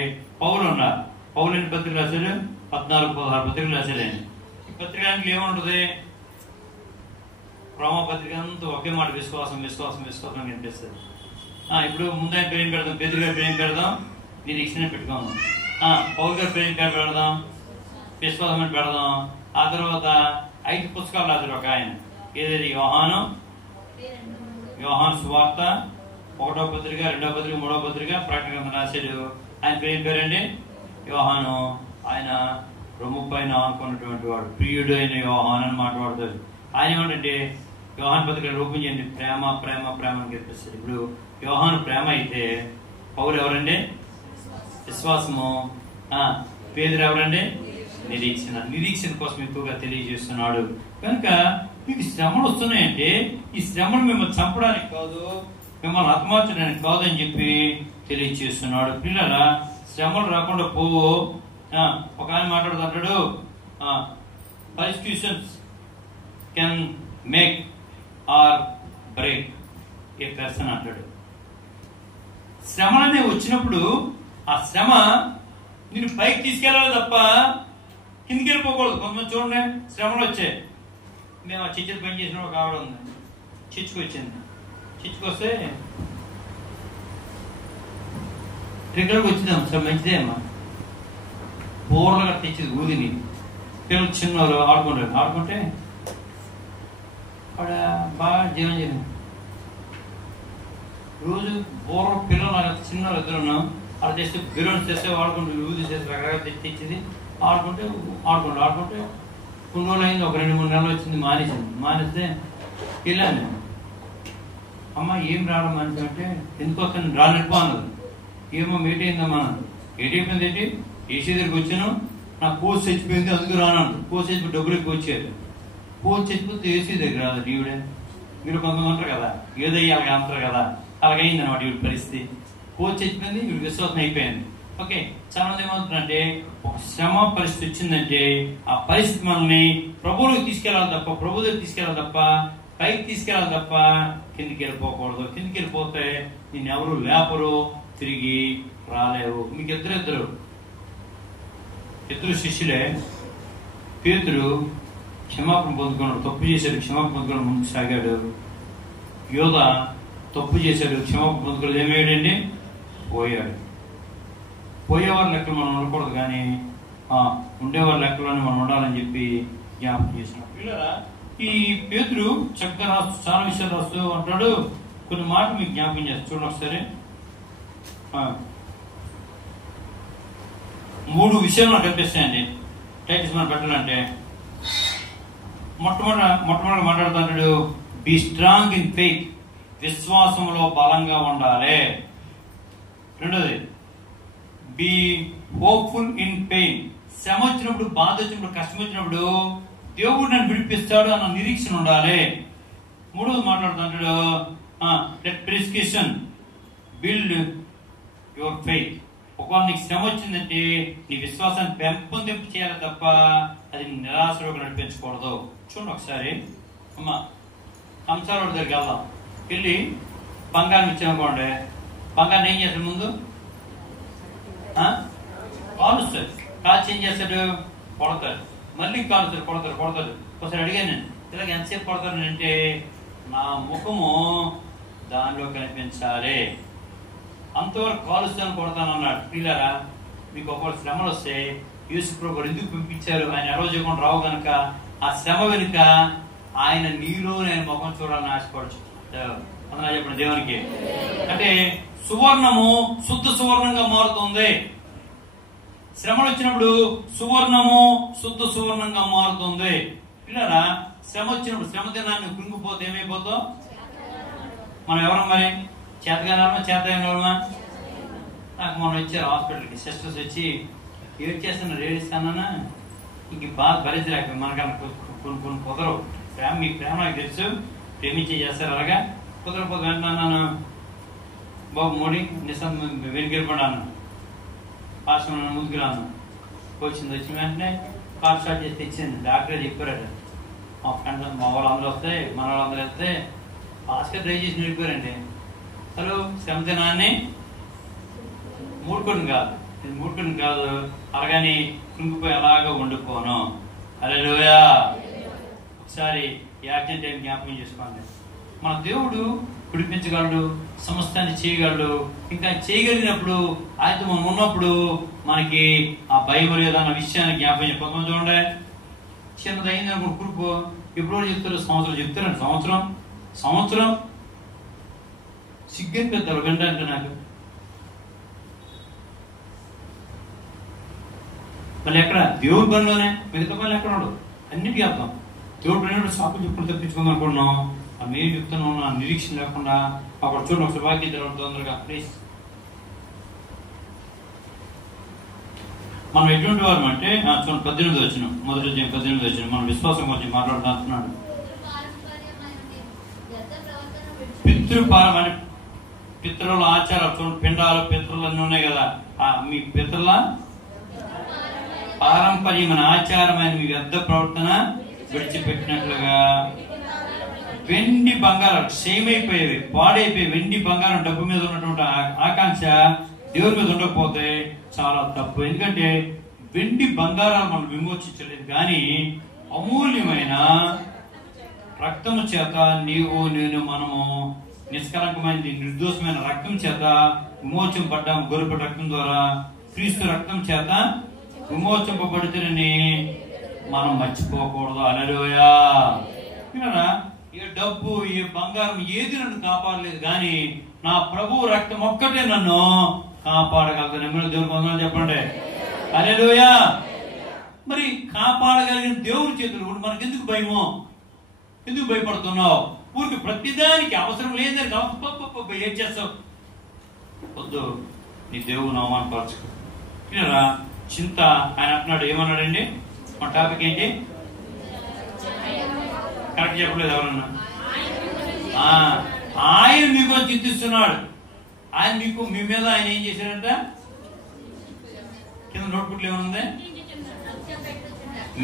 పౌలు ఉన్నారు. పౌలు ఎన్ని పత్రికలు రాశాడు? 14-16 పత్రికలు రాశాడు. ఈ పత్రికడానికి ఏముంటుంది, రోమా పత్రిక అంతా ఒకే మాట విశ్వాసం విశ్వాసం విశ్వాసం కనిపిస్తుంది. ఇప్పుడు ముందు ఆయన పేరు పెడదాం, పేతురు గారి పేరు పెడదాం, నిరీక్షణ పెట్టుకుందాం. పౌలు గారి పేరు పెడదాం, విశ్వాసం అని పెడదాం. ఆ తర్వాత 5 పుస్తకాలు రాశారు ఒక ఆయన. ఏదైతే యోహాను సువార్త, 1వ పత్రిక, 2వ పత్రిక, 3వ పత్రిక, ప్రకటన గ్రంథం రాశాడు. ఆయన పేరండి యోహాను. ఆయన రొమ్ము పైన అనుకున్నటువంటి వాడు, ప్రియుడు అయిన యోహాను అని మాట్లాడతాడు. ఆయన ఏమంటే యోహాను పత్రిక రూపం చెంది ప్రేమ ప్రేమ ప్రేమ అని కనిపిస్తుంది. ఇప్పుడు యోహాను ప్రేమ అయితే పౌలు ఎవరండి? విశ్వాసము. పేతురు ఎవరండి? నిరీక్షణ. నిరీక్షణ కోసం ఎక్కువగా తెలియజేస్తున్నాడు. కనుక మీకు శ్రమలు వస్తున్నాయంటే ఈ శ్రమలు మిమ్మల్ని చంపడానికి కాదు, మిమ్మల్ని హతమార్చడానికి కాదు అని చెప్పి తెలియజేస్తున్నాడు. పిల్లల శ్రమలు రాకుండా పోవు. ఒక ఆయన మాట్లాడుతుంటాడు, persecutions can make or break a person అంటాడు. శ్రమలు అనేవి వచ్చినప్పుడు ఆ శ్రమ నేను పైకి తీసుకెళ్ళాలి తప్ప కిందికి వెళ్ళిపోకూడదు. కొంతమంది చూడండి, శ్రమలు వచ్చాయి. మేము ఆ చిచ్చులు పని చేసిన ఒక ఆవిడ ఉంది, చిచ్చుకొచ్చింది. చిచ్చుకొస్తే రెగ్యులర్గా వచ్చిందాం, సార్ మంచిదే అమ్మా, బోర్లుగా తెచ్చింది ఊదిని. పిల్లలు చిన్నవాళ్ళు ఆడుకుంటే ఆడ బాగా జీవనం చేసింది. రోజు బోర్ల పిల్లలు చిన్నవాళ్ళు ఇద్దరు అలా చేస్తే బిర్యానీ చేస్తే ఆడుకుంటూ ఊది చేస్తే రకరకాల తెచ్చింది. ఆడుకుంటే కొన్ని రోజులు అయింది, ఒక 2-3 నెలలు వచ్చింది. మానేస్తే వెళ్ళాను. అమ్మ ఏం రావడం మనిషి అంటే ఎందుకు వస్తాను రానట్టు అన్నది. ఏమో మీట్ అయిందమ్మా, ఏటి అయిపోయింది ఏంటి, ఏసీ దగ్గరికి వచ్చాను, నా కోచ్ చచ్చిపోయింది అందుకు రాను. కోచ్ చచ్చిపోయి డబ్బులు ఎక్కువ వచ్చారు. కోచ్ చచ్చిపోతే ఏసీ దగ్గర రాదు ఈవిడే. మీరు కొంతమంది ఉంటారు కదా, ఏదయ్యా అలాగే అంటారు కదా, అలాగైంది అనమాట ఈవిడ పరిస్థితి. కోచ్ చచ్చిపోయింది, ఈవిడ విశ్వాసం అయిపోయింది. ఓకే, చాలా మంది ఏమవుతుందంటే ఒక శ్రమ పరిస్థితి వచ్చిందంటే ఆ పరిస్థితి మనల్ని ప్రభువులోకి తీసుకెళ్ళాలి తప్ప, ప్రభు దగ్గర తీసుకెళ్ళాలి తప్ప, పైకి తీసుకెళ్ళాలి తప్ప కిందికి వెళ్ళిపోకూడదు. కిందికి వెళ్ళిపోతే నిన్ను ఎవరు లేపరు, తిరిగి రాలేవు. మీకు ఇద్దరు శిష్యులే. పేతురు క్షమాపణ పొందుకున్నాడు, తప్పు చేశాడు, క్షమాపణ పొందుకున్నాడు, ముందుకు సాగాడు. యోధ తప్పు చేశాడు, క్షమాపణ పొందుకున్నాడు, ఏమయ్యాడండి, పోయాడు. పోయేవారి లెక్కలు మనం ఉండకూడదు, కానీ ఉండేవారి లెక్కలోనే మనం ఉండాలని చెప్పి జ్ఞాపకం చేసినాం. పిల్లరా, ఈ పేతురు చక్కగా రాస్తూ చాలా విషయాలు రాస్తూ అంటాడు. కొన్ని మాటలు మీకు జ్ఞాపకం చేస్తాను, చూడండి ఒకసారి. 3 విషయాలు నాకు కనిపిస్తాయండి టైటిల్స్ మనం పెట్టాలంటే. మొట్టమొదటి మాట్లాడుతున్నాడు, బీ స్ట్రాంగ్ ఇన్ ఫెయిత్, విశ్వాసంలో బలంగా ఉండాలి. రెండోది, బీ హోప్ఫుల్ ఇన్ పెయిన్, శ్రమ వచ్చినప్పుడు, బాధ వచ్చినప్పుడు, కష్టం వచ్చినప్పుడు దేవుడు నన్ను విడిపిస్తాడు అన్న నిరీక్షణ ఉండాలి. మూడోది మాట్లాడుతున్నాడు, let prescription build your faith. ఒకవేళ నీకు శ్రమ వచ్చిందంటే నీ విశ్వాసాన్ని పెంపొందింపు చేయాలి తప్ప అది నిరాశలోకి నడిపించకూడదు. చూడండి ఒకసారి, అమ్మా కంసాల దగ్గరికి వెళ్దాం. వెళ్ళి బంగారం ఇచ్చామనుకోండి, బంగారం ఏం చేస్తాడు, ముందు కాలుస్తాడు, కాల్చి ఏం చేస్తాడు, కొడతాడు, మళ్ళీ కాలుస్తాడు, కొడతాడు. ఒకసారి అడిగాను నేను, ఇలాగ ఎంతసేపు కొడతాను అంటే, నా ముఖము దానిలో కనిపించాలి, అంతవరకు కాలుస్తాను, కొడతాను అన్నాడు. పిల్లరా, మీకు ఒకవేళ శ్రమలు వస్తే యేసు ప్రభువు ఎందుకు పంపించారు, ఆయన ఎడవజేయకుండా రావు కనుక ఆ శ్రమ వెనుక ఆయన నీలో నేను ముఖం చూడాలని ఆశపడచ్చు. అన్నా చెప్పండి దేవునికి. అంటే సువర్ణము శుద్ధ సువర్ణంగా మారుతుంది. శ్రమలు వచ్చినప్పుడు సువర్ణము శుద్ధ సువర్ణంగా మారుతుంది. పిల్లరా, శ్రమ వచ్చినప్పుడు, శ్రమ దినాన్ని కృంగిపోతే ఏమైపోతావు? మనం ఎవరం మరి, చేతగానమా చేతగానమా? నాకు మనం వచ్చారు హాస్పిటల్కి, సిస్టర్స్ వచ్చి ఏం చేస్తున్నారు, ఏడిస్తానా, ఇంక బాగా భరించలేక మనకన్నా కొన్ని కుదరవు. ప్రేమ, మీకు ప్రేమ నాకు తెలుసు, ప్రేమించి చేస్తారు, అలాగా కుదరకపోతే వెంటనే బాబు మోడీ నిజం వెనుకెళ్ళిపడాను, పాస్ ముందుకు రాను. వచ్చిన వెంటనే కార్ స్టార్ట్ చేసి తెచ్చింది. డాక్టరే చెప్పారు, మా ఫ్రెండ్ మా వాళ్ళందరూ వస్తే, మన వాళ్ళందరూ వస్తే ఫాస్ట్గా డ్రైవ్ చేసి వెళ్ళిపోయారండి. హలో, శ్రమ దినాన్ని మూడుకుని కాదు, అలాగని కృంగిపోయి అలాగా ఉండిపోను. హల్లెలూయా. ఒకసారి యాక్సిడెంట్ టైం జ్ఞాపకం చేసుకోండి. మన దేవుడు విడిపించగలడు, సమస్తాన్ని చేయగలడు. ఇంకా చేయగలిగినప్పుడు, ఆయనతో మనం ఉన్నప్పుడు మనకి ఆ భయం లేదన్న విషయాన్ని జ్ఞాపకం చెప్పాలి. చూడండి, చిన్నదైంది అనుకో కురుపు, ఎప్పుడో చెప్తారు, సంవత్సరం చెప్తారండి. సంవత్సరం సిగ్గని పెద్దలు వినడానికి. నాకు మళ్ళీ ఎక్కడ, దేవుడి పనిలోనే, మిగతా పనులు ఎక్కడ ఉండవు, అన్నిటికీ వెళ్తాం. దేవుడు పని సాకులు చెప్పులు తప్పించుకుందాం అనుకున్నాం, అది నేను చెప్తున్నాం, నా నిరీక్షణ లేకుండా. అక్కడ చూడండి ఒకసారి వాక్యం జరగడం తొందరగా ప్లీజ్. మనం ఎటువంటి వారు అంటే, చూడండి 18 వచ్చిన, మొదటి 18 వచ్చిన, మనం విశ్వాసం గురించి మాట్లాడుతున్నాడు. పితృపారం, పితృల ఆచారాలు చూడండి, పిండాలు పితృలు అన్నీ ఉన్నాయి కదా. మీ పితృల పారంపర్యమైన ఆచారమైన మీ వ్యర్థ ప్రవర్తన విడిచిపెట్టినట్లుగా. వెండి బంగారం క్షయమైపోయేవి, పాడైపోయి, వెండి బంగారం డబ్బు మీద ఉన్నటువంటి ఆకాంక్ష దేవుడి మీద ఉండకపోతే చాలా తప్పు. ఎందుకంటే వెండి బంగారాలు మనం విమోచించలేదు, కానీ అమూల్యమైన రక్తము చేత నీవు నేను మనము నిష్కలంకమైన నిర్దోషమైన రక్తం చేత విమోచింపడ్డాము. గొర్రె రక్తం ద్వారా, క్రీస్తు రక్తం చేత విమోచింపబడుతుందని మనం మర్చిపోకూడదు. హల్లెలూయా. ఏ డబ్బు, ఏ బంగారం ఏది నన్ను కాపాడలేదు, కానీ నా ప్రభువు రక్తం ఒక్కటే నన్ను కాపాడగలదు. నెమ్మది దేవుని వందనాలు చెప్పండి. హల్లెలూయా. మరి కాపాడగలిగిన దేవుని చేతులు మనకి ఎందుకు భయమో, ఎందుకు భయపడుతున్నావు? ఊరికి ప్రతిదానికి అవసరం లేదని ఏం చేస్తావు? వద్దు, నీ దేవుని అవమానపరచుకో. ఇలా చింత ఆయన అంటున్నాడు. ఏమన్నాడండి? మా టాపిక్ ఏంటి? కరెక్ట్ చెప్పలేదు ఎవరన్నా? ఆయన మీకు చింతిస్తున్నాడు. ఆయన మీకు మీ మీద ఆయన ఏం చేశాడంట? కింద నోట్బుక్లు ఏమనుంది?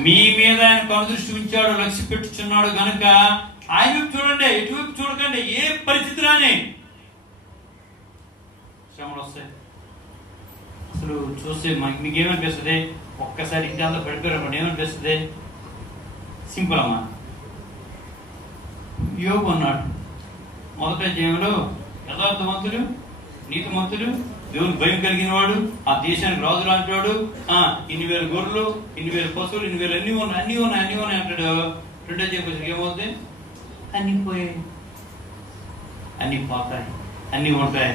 మీ మీద ఆయన కనుదృష్టి ఉంచాడు, లక్ష్య పెట్టుచున్నాడు కనుక ఆయన చూడండి, ఎటువైపు చూడకండి. ఏ పరిస్థితి రాని శ్రమలు వస్తాయి. అసలు చూస్తే మీకేమనిపిస్తుంది? ఒక్కసారి ఇంటి అంతా పడిపోయారు ఏమనిపిస్తుంది? సింపుల్ అమ్మా. యోబు అన్నాడు మొదట అధ్యాయంలో, యథార్థవంతుడు, నీతిమంతుడు, దేవుని భయం కలిగిన వాడు, ఆ దేశానికి రాజు లాంటి వాడు, 2,000 గొర్రెలు, 2,000 పశువులు, 2,000 అన్ని ఉన్నాయి అంటాడు. రెండో అధ్యాయం ఏమవుతుంది? అన్ని పోయాయి, అన్ని పోతాయి, అన్ని ఉంటాయి.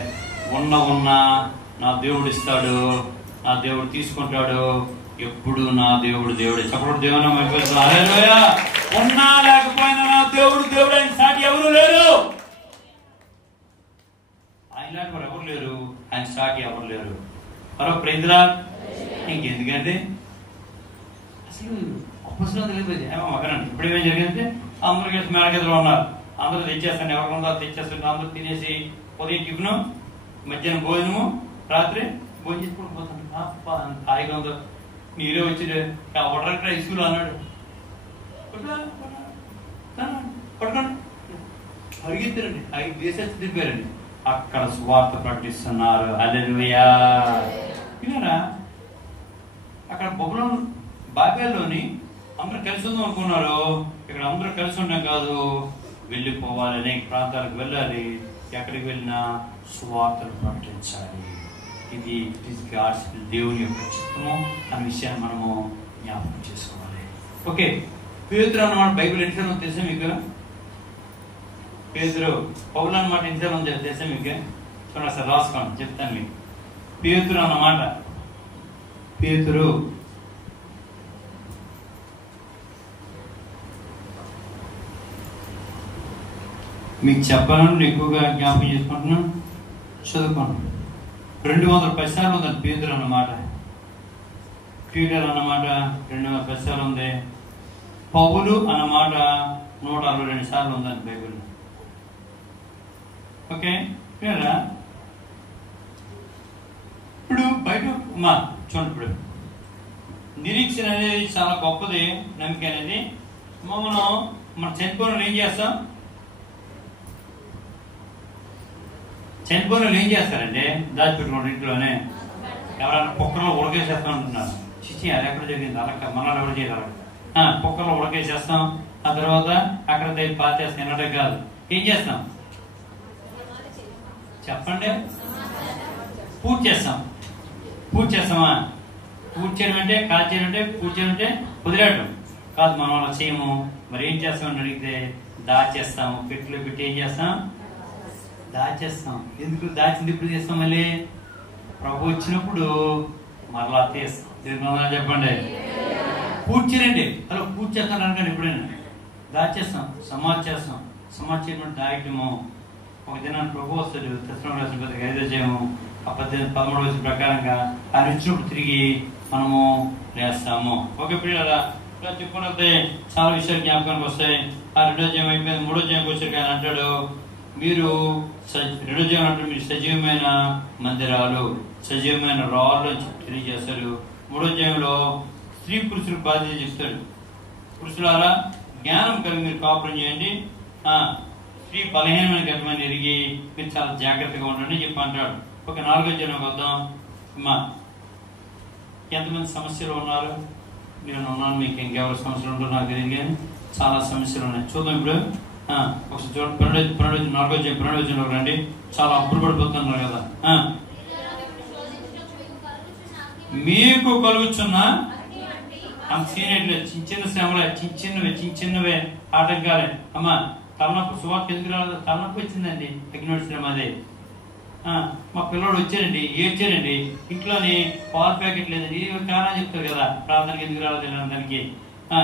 ఉన్నా నా దేవుడు ఇస్తాడు, నా దేవుడు తీసుకుంటాడు. ఎప్పుడు నా దేవుడు చెప్పడు. దేవుడు ఉన్నా లేకపోయినా నా దేవుడు ఆయన సాటి ఎవరు లేరు. ఆయనలాంటి వారు ఎవరు లేరు, ఆయన సాటి ఎవరు లేరు. మరో ప్రేంద్రా ఇంకెందుకంటే అసలు అప్పసరం తెలియదు. మగనండి ఇప్పుడు ఏమేం జరిగిందంటే అందరూ కలిసి మేడగదిలో ఉన్నారు. అందరూ తెచ్చేస్తాను, ఎవరు ఉందో తెచ్చేస్తాను. అందరూ తినేసి ఉదయం టిఫిను, మధ్యాహ్నం భోజనము, రాత్రి భోజనం చేసుకుని పోతాను. హాయిగా ఉందో. నీరే వచ్చి వడరక్కడ ఇసుకులు అన్నాడు. పట్టుకోండి, అడిగిద్దరండి. 5 దేశాలు తిరిపారండి. అక్కడ సువార్త ప్రకటిస్తున్నారు. హల్లెలూయా. విన్నారా? అక్కడ బాబేల్లోని అందరూ కలిసి ఉందాం అనుకున్నారు. ఇక్కడ అందరూ కలిసి ఉండడం కాదు, వెళ్ళిపోవాలి, అనేక ప్రాంతాలకు వెళ్ళాలి. ఎక్కడికి వెళ్ళినా సువార్తను ప్రకటించాలి. ఇది గాడ్స్ దేవుని యొక్క చిత్తము అనే విషయాన్ని మనము జ్ఞాపకం చేసుకోవాలి. ఓకే, పేతురు అన్నమాట బైబిల్ ఎన్నిసార్లు తెలుసా మీకు? పేతురు పౌలు అన్నమాట ఎన్నిసార్లు తెలుసా మీకు? చూడండి సార్, రాసుకోండి, చెప్తాను మీకు. పేతురు అన్నమాట, పేతురు మీకు చెప్పాలని ఎక్కువగా జ్ఞాపకం చేసుకుంటున్నాను. చదువుకోండి. 210 సార్లు ఉందండి పేతురు అన్నమాట. పీటర్ అన్నమాట 210 సార్లు ఉంది. పౌలు అన్నమాట 162 సార్లు ఉందండి బైబిల్. ఓకే, కదా? ఇప్పుడు బయట చూడండి, ఇప్పుడు నిరీక్షణ అనేది చాలా గొప్పది. నమ్మిక అనేది మన చనిపోయిన ఏం చేస్తాం? చనిపోయిన ఏం చేస్తారంటే దాచిపెట్టుకోండి ఇంట్లోనే. ఎవరైనా కుక్కర్లో ఉడకేసేస్తాం అంటున్నారు. చిచ్చి, అది ఎక్కడ జరిగింది? అలా మనల్ని ఎవరు చేయాలి? కుక్కర్లో ఉడకేసేస్తాం. ఆ తర్వాత అక్కడ పాతేస్తాం. ఎన్నడే కాదు, ఏం చేస్తాం చెప్పండి? పూర్తి చేస్తామా? పూర్తి చేయడం అంటే, కాదు చేయడం అంటే, పూర్తి చేయడం అంటే వదిలేయడం కాదు. మనం అలా చేయము. మరి ఏం చేస్తామని అడిగితే దాచేస్తాము. పెట్టులో పెట్టి ఏం చేస్తాం? దాచేస్తాం. ఎందుకు దాచింది? ఇప్పుడు చేస్తాం. మళ్ళీ ప్రభు వచ్చినప్పుడు మరలా తీస్తాం. చెప్పండి. పూర్తి చేయండి. అలా పూర్తి చేస్తాను అనుకోండి. ఎప్పుడైనా దాచేస్తాం, సమాధి చేస్తాం. సమాధి చేయడం దాయటము. ఒక దినాన్ని ప్రభు వస్తాడు. తెస్సలోనికీయులకు రాసిన 5వ అధ్యాయము 13వ వచనం ప్రకారంగా ఆయన వచ్చినప్పుడు తిరిగి మనము లేస్తాము. ఓకే పిల్లల చెప్పుకున్నట్టే చాలా విషయాలు జ్ఞాపకానికి వస్తాయి. ఆ 2వ అధ్యాయం అయిపోయింది. 3వ అధ్యాయంకి వచ్చారు. ఆయన అంటాడు, మీరు 2వ అధ్యాయం అంటే మీరు సజీవమైన మందిరాలు, సజీవమైన రాళ్ళు తెలియజేస్తాడు. 3వ అధ్యాయంలో స్త్రీ పురుషులకు బాధ్యత చెప్తాడు. పురుషులారా, జ్ఞానం కలిగి మీరు కాపురం చేయండి. స్త్రీ బలహీనమైన గర్భాన్ని ఎరిగి మీరు చాలా జాగ్రత్తగా ఉండండి చెప్పి అంటాడు. ఒక 4వ అధ్యాయం వద్దాం. ఎంతమంది సమస్యలు ఉన్నారు? నేను ఉన్నాను. మీకు ఇంకెవరు సమస్యలు ఉంటారో నాకు తెలియదు, కానీ చాలా సమస్యలు ఉన్నాయి. చూద్దాం ఇప్పుడు. ఒకసారి చూడండి, 4వ అధ్యాయం రండి. చాలా అప్పుడు పడిపోతున్నారు కదా. మీకు కలుగుచున్న అంత సీనియర్లు చిన్న శ్రమలే, చిన్నవే ఆటంకాలే. అమ్మా, తలనొప్పి సువార్త ఎందుకు రాలేదు? తలనొప్పి వచ్చిందండి, అగ్నివాడి శ్రమ. అదే మా పిల్లడు వచ్చారండి, ఏడ్చారండి. ఇంట్లోని పాల ప్యాకెట్ లేదండి. కారణం చెప్తారు కదా, ప్రార్థనకి ఎందుకు రాలేదు దానికి.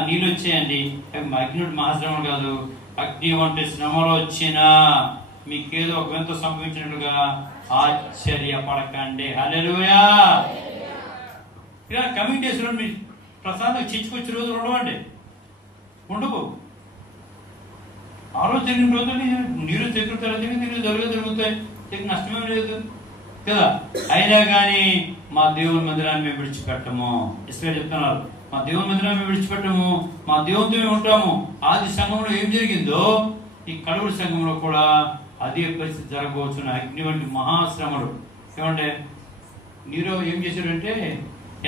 నీళ్ళు వచ్చాయండి. అగ్నివాడి మహాశ్రమలు కాదు, అగ్ని వంటి శ్రమలు వచ్చినా మీకేదో ఒక వింత సంభవించినట్లుగా ఆశ్చర్యపడకండి. హల్లెలూయా. ఇలా కమింగ్ డేస్ లో మీరు ప్రశాంతంగా చిచ్చుకొచ్చే రోజులు ఉండవండి, ఉండవు. ఆ రోజు జరిగిన రోజులు నీరు జరుగుతాయి, నష్టమేం లేదు కదా. అయినా కానీ మా దేవుని మందిరాన్ని మేము విడిచిపెట్టము. ఇస్రాయేల్ చెప్తున్నారు, మా దేవుని మందిరాన్ని మేము విడిచిపెట్టము, మా దేవునితో మేము ఉంటాము. ఆది సంఘంలో ఏం జరిగిందో ఈ కలువరి సంఘంలో కూడా అదే పరిస్థితి జరగవచ్చును. అగ్ని వంటి మహాశ్రమలు. ఏమంటే నీరు ఏం చేశాడంటే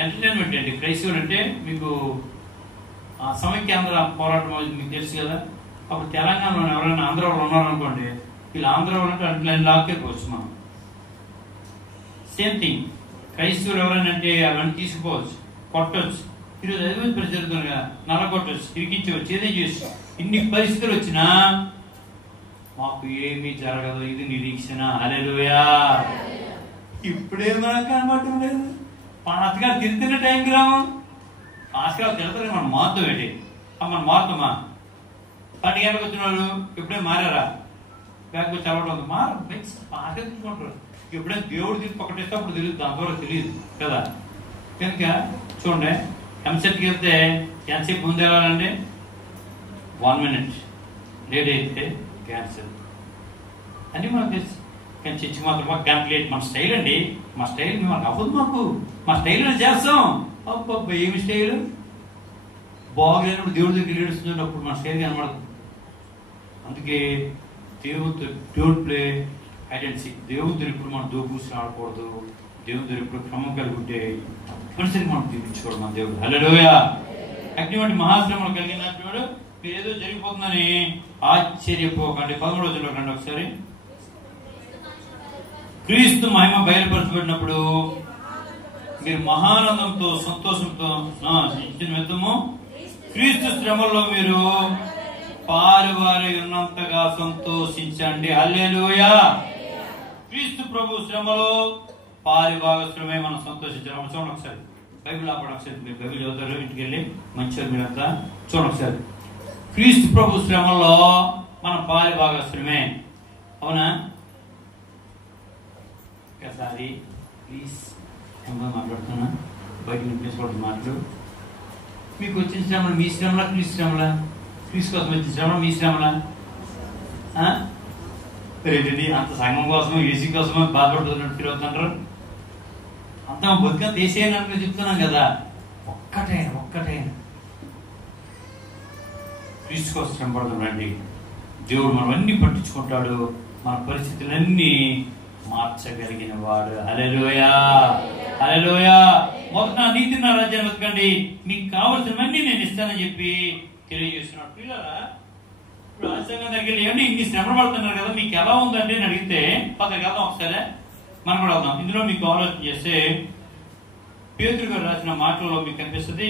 ఎంటర్టైన్మెంట్ అండి. క్రైస్తవులు అంటే మీకు సమైక్యాంధ్ర పోరాటం మీకు తెలుసు కదా. అప్పుడు తెలంగాణలో ఎవరైనా ఆంధ్ర వాళ్ళు ఉన్నారనుకోండి, వీళ్ళు ఆంధ్ర వాళ్ళు అంటే అట్లా లాక్కెళ్ళిపోవచ్చు మనం. సేమ్ థింగ్ క్రైస్తవులు ఎవరైనా అంటే అవన్నీ తీసుకుపోవచ్చు, కొట్టవచ్చు. ఈరోజు అధిపతి పరిస్థితి జరుగుతుంది కదా, నలగొట్టవచ్చు, ఇరికించవచ్చు, ఏదో చేసి. ఇన్ని పరిస్థితులు వచ్చినా మాకు ఏమీ జరగదు, ఇది నిరీక్షణ. హల్లెలూయా. ఇప్పుడే మనకు కనబడటం లేదు. పాస్గారు తిరుగుతున్న టైంకి రాము. పాస్గారు తిరుగుతారు, మనం మారుతాం ఏంటి? మనం మారుతామా? 10 గంటలకు వచ్చిన వాళ్ళు ఎప్పుడే మారారా? బ్యాగ్ వచ్చి అలవాటు మారు పాస్గా తీసుకుంటారు. ఎప్పుడైనా దేవుడు తిరిగి ఒకటేస్తే అప్పుడు తెలియదు, దాని ద్వారా తెలియదు కదా. కనుక చూడండి, ఎంసెట్కి వెళ్తే ఎంతసేపు ముందు వెళ్ళాలండి? 1 minute లేట్ అయితే క్యాన్సల్ అని మనకు తెలుసు. కానీ చర్చి మాత్రం మాకు గంట లేట్. మన స్టైల్ అండి, మా స్టైల్ మేము అవ్వదు. మా స్టైల్ చేస్తాం. అబ్బబ్బా ఏమి స్టైల్ బాగలేనప్పుడు దేవుడి దగ్గర ఏడుస్తున్నప్పుడు మన స్టైల్ కనబడదు. అందుకే దేవుడితో don't play hide and seek. దేవుడితో ఇప్పుడు మనం దోపూసి ఆడకూడదు. దేవుడితో ఇప్పుడు క్రమం కలిగి ఉంటే తప్పనిసరి మనం జీవించుకోవడం మన దేవుడు. హల్లెలూయా. అగ్ని వంటి మహాశ్రమలు కలిగినప్పుడు మీరు ఏదో జరిగిపోతుందని ఆశ్చర్యపోకండి. 13వ వచనంలో రండి ఒకసారి. క్రీస్తు మహిమ బయలుపరచబడినప్పుడు మీరు మహానందంతో సంతోషంతో నిమిత్తము క్రీస్తు శ్రమల్లో మీరు పాలువారి ఉన్నంతగా సంతోషించండి. హల్లెలూయా. క్రీస్తు ప్రభు శ్రమలో పాలుభాగశ్రమే మనం సంతోషించాలి. చూడండి ఒకసారి బైబిల్ ఆపడం. ఒకసారి మీరు బైబిల్ చదువుతారు ఇంటికి వెళ్ళి మంచిగా మీరంతా చూడండి ఒకసారి. క్రీస్తు ప్రభు శ్రమలో మన పాలుభాగశ్రమే. అవునా? ఒకసారి ప్లీజ్ మాట్లాడుతున్నా, బయట వినిపించకూడదు మాటలు. మీకు వచ్చిన శ్రమలు మీ శ్రమలా, క్రీస్తు శ్రమలా? క్రీస్తు కోసం వచ్చిన శ్రమలా, మీ శ్రమలా? రేటండి అంత సంఘం కోసమో ఏసీ కోసమో బాధపడుతున్నట్టు ఫీల్ అవుతుంటారు. అంత బతుక తీసేయనని చెప్తున్నాం కదా. ఒక్కటైనా క్రీస్తు కోసం శ్రమ పడుతున్నాండి. దేవుడు మనం అన్ని పట్టించుకుంటాడు. మన పరిస్థితులన్నీ మార్చగలిగిన వాడు. హల్లెలూయా. హల్లెలూయా. మొదట నా నీతి నా రాజ్యాన్ని వెతకండి, మీకు కావలసినవన్నీ నేను ఇస్తానని చెప్పి తెలియజేస్తున్నాడు. పిల్లరా, ఇప్పుడు ఆశ్చర్యంగా దగ్గర ఏమంటే ఇన్ని శ్రమ పడుతున్నారు కదా, మీకు ఎలా ఉందండి అని అడిగితే పక్కకి వెళ్దాం ఒకసారి, మనం కూడా వెళ్దాం. ఇందులో మీకు ఆలోచన చేస్తే పేతురు గారు రాసిన మాటల్లో మీకు కనిపిస్తుంది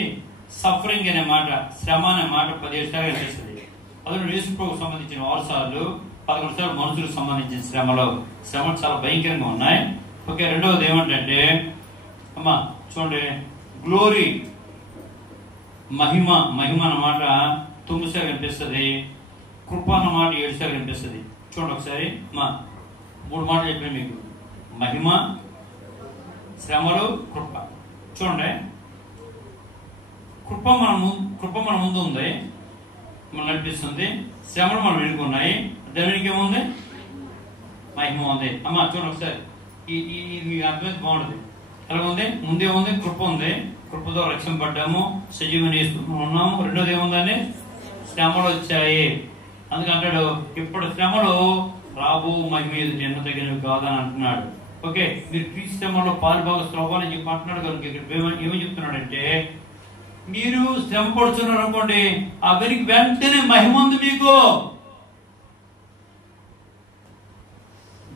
సఫరింగ్ అనే మాట, శ్రమ అనే మాట 17 సార్లు కనిపిస్తుంది. అందులో యేసు ప్రభువుకు సంబంధించిన 6 సార్లు, 11 సార్లు మనుషులకు సంబంధించిన శ్రమలు చాలా భయంకరంగా ఉన్నాయి. ఓకే, రెండవది ఏమంటే అమ్మా చూడండి, గ్లోరీ మహిమ అన్నమాట 9 సార్లు కనిపిస్తుంది. కృప అన్నమాట 7 సార్లు కనిపిస్తుంది. చూడండి ఒకసారి, మా 3 మాటలు చెప్పిన మీకు, మహిమ, శ్రమలు, కృప. చూడండి, కృప మన ముందు ఉంది, మనం నడిపిస్తుంది. శ్రమలు మనం వెనుకున్నాయి, దేవునికి ఏముంది? మహిమ ఉంది. అమ్మా చూడండి ఒకసారి, ఇది అర్థమైతే బాగుంటుంది. ఎలా ఉంది? ముందేముంది? కృప ఉంది. కృపతో రక్షింపడ్డాము, సజీవని ఉన్నాము. రెండోది ఏముందండి? శ్రమలు వచ్చాయి. అందుకంటాడు ఇప్పుడు శ్రమలు రాబో మహిమ ఎదుటి ఎన్నో తగినవి కాదని అంటున్నాడు. ఓకే, మీరు క్రీస్తు శ్రమలో పాలుభాగస్వాలని చెప్పి అంటున్నాడు కనుక ఇక్కడ ఏమని చెప్తున్నాడంటే, మీరు శ్రమ పడుతున్నారు అనుకోండి, ఆ వెంటనే మహిమ ఉంది మీకు.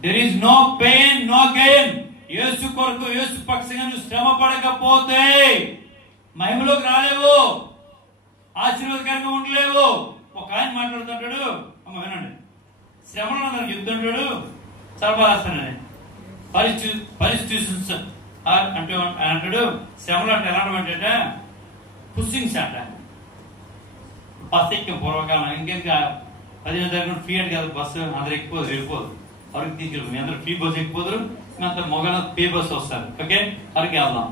There is no pain, no gain. యేసు కొరకు, యేసు పక్షంగా నువ్వు శ్రమ పడకపోతే మహిమలోకి రాలేవు, ఆశీర్వాదకరంగా ఉండలేవు. ఒక ఆయన మాట్లాడుతుంటాడు, అమ్మ వినండి, శ్రమలో నాకు చెప్తుంటాడు, చాలా బాగా రాస్తానండి. పరిస్థితి అంటే అంటాడు, శ్రమలు అంటే ఎలా అంటే పుస్సింగ్స్ అంట. బస్సు ఎక్కాం పూర్వకాలం, ఇంకెందుకు 15 దగ్గర ఫ్రీ అంటే కదా బస్సు, అందరు ఎక్కిపోదు, వెళ్ళిపోదు, ఎవరికి తీసుకెళ్ళిపోదు. అందరూ ఫ్రీ బస్సు ఎక్కిపోదు, అంత మొగల పే బస్ వస్తారు. ఓకే, అరకు వెళ్దాం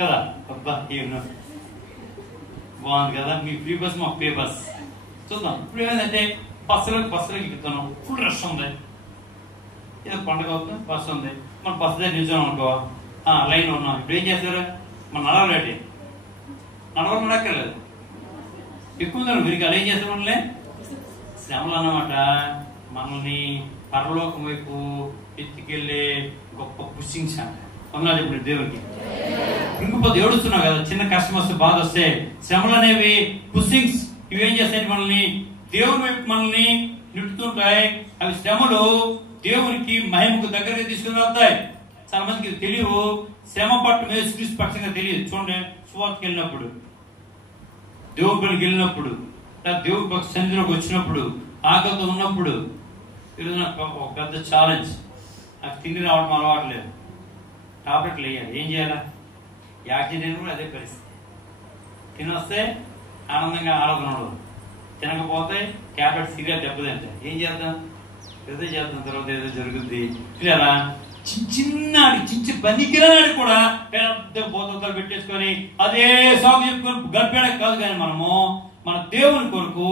కదా. అబ్బా బాగుంది కదా, మీ ఫ్రీ బస్ మాకు పే బస్. చూద్దాం. ఇప్పుడు ఏమైందంటే బస్సులోకి ఎక్కుతున్నాం, ఫుల్ రష్ ఉంది. ఏదో పండుగ అవుతుంది, బస్సు ఉంది, మన బస్సు దగ్గర నిల్చోం అనుకో, లైన్ ఉన్నాం. ఇప్పుడు ఏం చేస్తారు, మన నడవలేటి నడవక్కర్లేదు, ఎక్కువ వీరికి అలా ఏం చేస్తారు, మనల్ని శ్రమలు అన్నమాట. మనల్ని పరలోకం వైపు ఎత్తుకెళ్ళే గొప్ప పుషింగ్స్ అంట. అన్నా చెప్పండి దేవుడికి. ఇంకపోతే ఏడుస్తున్నావు కదా, చిన్న కష్టం వస్తే, బాధ వస్తే, శ్రమలు అనేవి పుషింగ్స్. ఇవి ఏం చేస్తాయి, మనల్ని దేవుని వైపు మనల్ని నిట్టుతుంటాయి. అవి శ్రమలు దేవునికి మహిమకు దగ్గరగా తీసుకుని వెళ్తాయి. చాలా మందికి తెలియవు, శ్రమ పట్టు యేసుక్రీస్తు పక్షంగా తెలియదు. చూడండి, సువార్తకి వెళ్ళినప్పుడు, దేవుని పనికి వెళ్ళినప్పుడు, దేవుని పక్ష సన్నిధిలోకి వచ్చినప్పుడు, ఆకలితో ఉన్నప్పుడు, ఈరోజు నాకు ఒక పెద్ద ఛాలెంజ్. నాకు తిండి రావడం అలవాట్లేదు, టాబ్లెట్లు వేయాలి. ఏం చేయాలా? యాక్సిడెంట్ కూడా అదే పరిస్థితి. తినొస్తే ఆనందంగా ఆలోచనలు, తినకపోతే ట్యాబ్లెట్ సీరియా దెబ్బతింటాయి. ఏం చేద్దాం? ఏదో చేద్దాం, తర్వాత ఏదో జరుగుద్ది. ఇలా చిన్న పనికిరాడు కూడా పెద్ద బోధలు పెట్టేసుకొని అదే సాగు చెప్పుకొని గడిపేయడం కాదు. కానీ మనము మన దేవుని కొరకు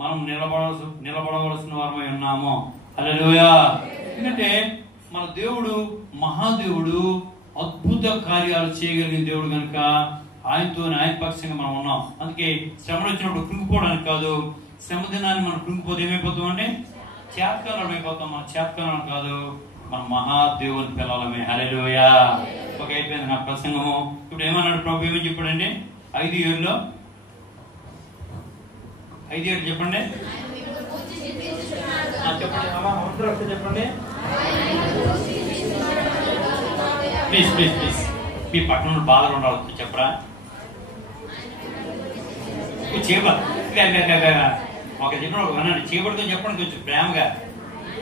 మనం నిలబడవలసిన వారమై ఉన్నాము. హల్లెలూయా. ఎందుకంటే మన దేవుడు మహాదేవుడు, అద్భుత కార్యాలు చేయగలిగిన దేవుడు కనుక ఆయన పక్షంగా మనం ఉన్నాం. అందుకే శ్రమలు వచ్చినప్పుడు కృంగిపోవడానికి కాదు, శ్రమ దినాన్ని మనం కృంగిపోతే ఏమైపోతాం అంటే చేతకాలం అయిపోతాం. మన చేతకాలం కాదు, మన మహాదేవుని పిల్లలమే. హల్లెలూయా. ఒక అయిపోయింది నా ప్రసంగము. ఇప్పుడు ఏమన్నాడు ప్రభు, ఏమని చెప్పాడండి? 5 ఏళ్ళలో 5 ఏళ్ళు చెప్పండి. చెప్పండి చెప్పండి ప్లీజ్ ప్లీజ్ ప్లీజ్. మీ పట్టణంలో బాధలు ఉండాలి, చెప్పరా? ఒక చెప్పండి, ఒక వినండి. చేయబడితో చెప్పండి కొంచెం ప్రేమగా,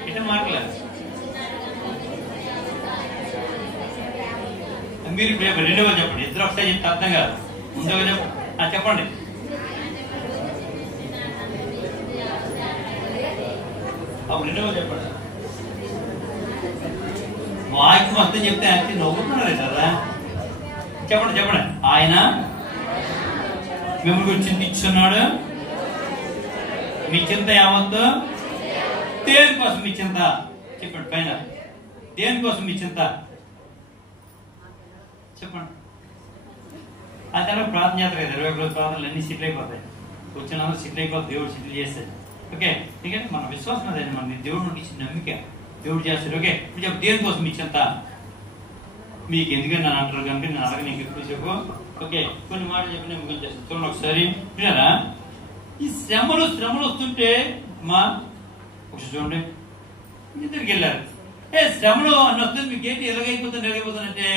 ఇట్లా మాట్లాడలేదు. మీరు ఇప్పుడు రెండవ చెప్పండి, ఇద్దరు ఒకసారి చెప్తే అర్థం కాదు. ముందుగా చెప్పండి. అప్పుడు రెండవ చెప్పండి. వాక్యం మొత్తం చెప్తే యాక్చువల్లీ నవ్వుతున్నారే కదా. చెప్పండి చెప్పండి. ఆయన మిమ్మల్ని గురించి చింతిస్తున్నాడు. మీ చింత యావత్తు దేనికోసం మీ చింత? చెప్పండి పైన. దేనికోసం మీ చింత చెప్పండి. ఆ తర్వాత ప్రార్థన చేస్తారు కదా, 21 రోజు ప్రార్థనలు అన్ని సిట్లు అయిపోతాయి. వచ్చిన సిట్లు అయిపోతే దేవుడు సిట్లు చేస్తాడు. ఓకే, ఎందుకంటే మన విశ్వాసం అదేంటి, మన దేవుడు నుండి ఇచ్చిన నమ్మిక, దేవుడు చేస్తాడు. ఓకే, ఇప్పుడు చెప్పు, దేనికోసం మీ చింత? మీకు ఎందుకని నన్ను అంటారు కనుక నేను అడగ, నీకు ఎప్పుడు చెప్పు. ఓకే, కొన్ని మాటలు చెప్పి నేను ముగించేస్తాను. చూడండి ఒకసారి. విన్నారా? ఈ శ్రమలు వస్తుంటే ఒకసారి చూడండి, ఇద్దరికి వెళ్ళారు. శ్రమలు అన్న వస్తుంది, మీకు ఏంటి ఎలాగైపోతుందంటే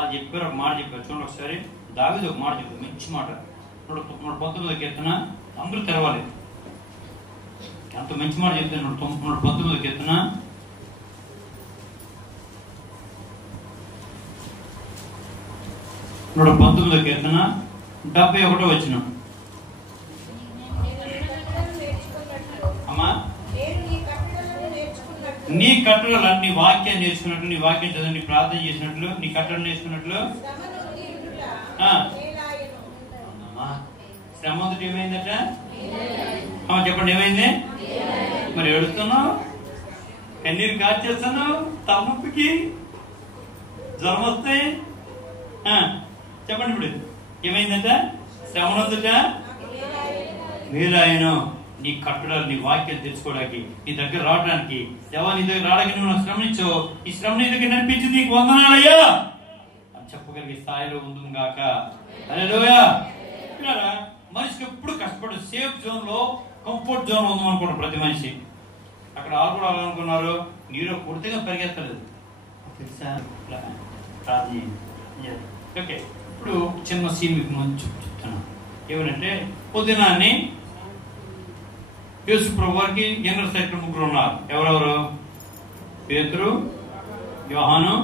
అది చెప్పారు. ఒక మాట చెప్పారు. చూడండి ఒకసారి. దావీదు ఒక మాట చెప్పారు, మంచి మాట. 119 కీర్తన. అందరూ తెరవాలి, అంత మంచి మాట చెప్తాను. 119 కీర్తన 119 కీర్తన 71వ వచనం. అమ్మా, నీ కట్టడలు నీ వాక్యం నేర్చుకున్నట్లు, నీ వాక్యం చదివి ప్రార్థన చేసినట్లు, నీ కట్టడలు నేర్చుకున్నట్లు. శ్రమ ఏమైందట? చెప్పండి, ఏమైంది? మరి ఏడుస్తున్నావు, కన్నీరు కార్చేస్తున్నావు, తలనొప్పికి జ్వరం వస్తే చెప్పండి. ఇప్పుడు ఏమైందట? శ్రమనందుట మేలాయను. నీ కట్టడాలు, నీ వాక్యం తెలుసుకోవడానికి, నీ దగ్గర రావడానికి, దేవా నీ దగ్గర రావడానికి నువ్వు నాకు శ్రమనిచ్చావు, ఈ శ్రమ నీ దగ్గర నడిపించింది, నీకు వందనాలయ్యా అని చెప్పగలిగే స్థాయిలో ఉందని గాక. హల్లెలూయా. మనిషికి ఎప్పుడు కష్టపడు సేఫ్ జోన్ లో, కంఫర్ట్ జోన్ ఉందాం అనుకుంటారు ప్రతి మనిషి. అక్కడ ఆడుకోవాలనుకున్నారు, నీరు పూర్తిగా పరిగెత్తలేదు తెలుసా. ఓకే, ఇప్పుడు చిన్న సీన్ మీకు ముందు చెప్తాను. ఏమనంటే, పొద్దునాన్ని యేసు ప్రభు వారికి యంగర్ సైకిల్ 3 ఉన్నారు. ఎవరెవరు? పేతురు, యోహాను,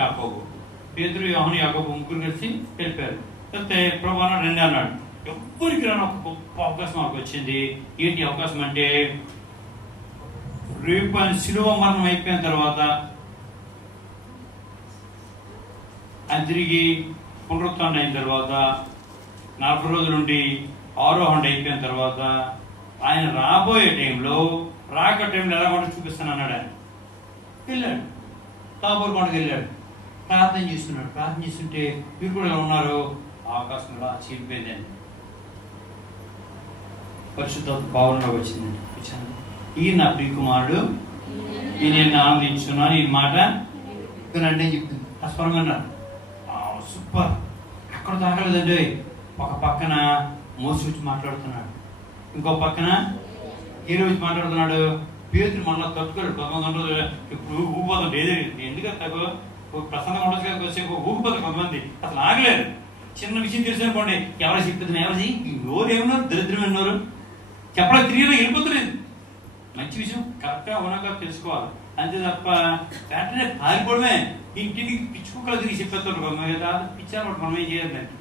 యాకోబు. పేతురు, యోహాను, యాకోబు 3 కలిసి వెళ్ళిపోయారు. వెళ్తే ప్రభు అన్నాడు, రండి అన్నాడు. ఎవ్వరికి రాని ఒక గొప్ప అవకాశం మాకు వచ్చింది. ఏంటి అవకాశం అంటే, రేపు ఆయన శిలువ మరణం అయిపోయిన తర్వాత ఆయన తిరిగి పునరుత్థానం అయిన తర్వాత 40 రోజుల నుండి ఆరోహణ అయిపోయిన తర్వాత ఆయన రాబోయే టైంలో రాక టైంలో ఎలా కొండ చూపిస్తాను అన్నాడు. ఆయన వెళ్ళాడు, తాబోరు కొండకి వెళ్ళాడు, ప్రార్థన చేస్తున్నాడు. ప్రార్థన చేస్తుంటే మీరు కూడా ఉన్నారు, ఆకాశంలో చీలిపోయిందండి. పరిశుద్ధ భావనలోకి వచ్చిందండి. ఈయన నా ప్రియకుమారుడు, ఈయన నేను ఆనందించున్నాను, ఈ మాట వినండి అని చెప్తుంది. ఆ స్వరం అన్నారు. సూపర్. అక్కడ తాగలేదండి. ఒక పక్కన మోసి వచ్చి మాట్లాడుతున్నాడు, ఇంకో పక్కన హీరో వచ్చి మాట్లాడుతున్నాడు. పేతురు మళ్ళీ తట్టుకోడు. 19 ఇప్పుడు ఊపిపోతుంది. ఏదే ఎందుకంటే ప్రసన్నంగా ఉండదు కదా, కొద్దిసేపు ఊపిపోతుంది. కొంతమంది అసలు ఆగలేదు. చిన్న విషయం తెలుసనుకోండి, ఎవరు చెప్తుంది, ఎవరు నోరు ఏమన్నారు, దరిద్రమైనోరు చెప్పడానికి తిరిగి వెళ్ళిపోతులేదు. మంచి విషయం కరెక్ట్గా అవునాక తెలుసుకోవాలి, అంతే తప్ప వెంటనే పారిపోవడమే. ఇంటికి పిచ్చుకుక్కలు తిరిగి చెప్పేస్తారు. పిచ్చారు మనం ఏం చేయలేదండి.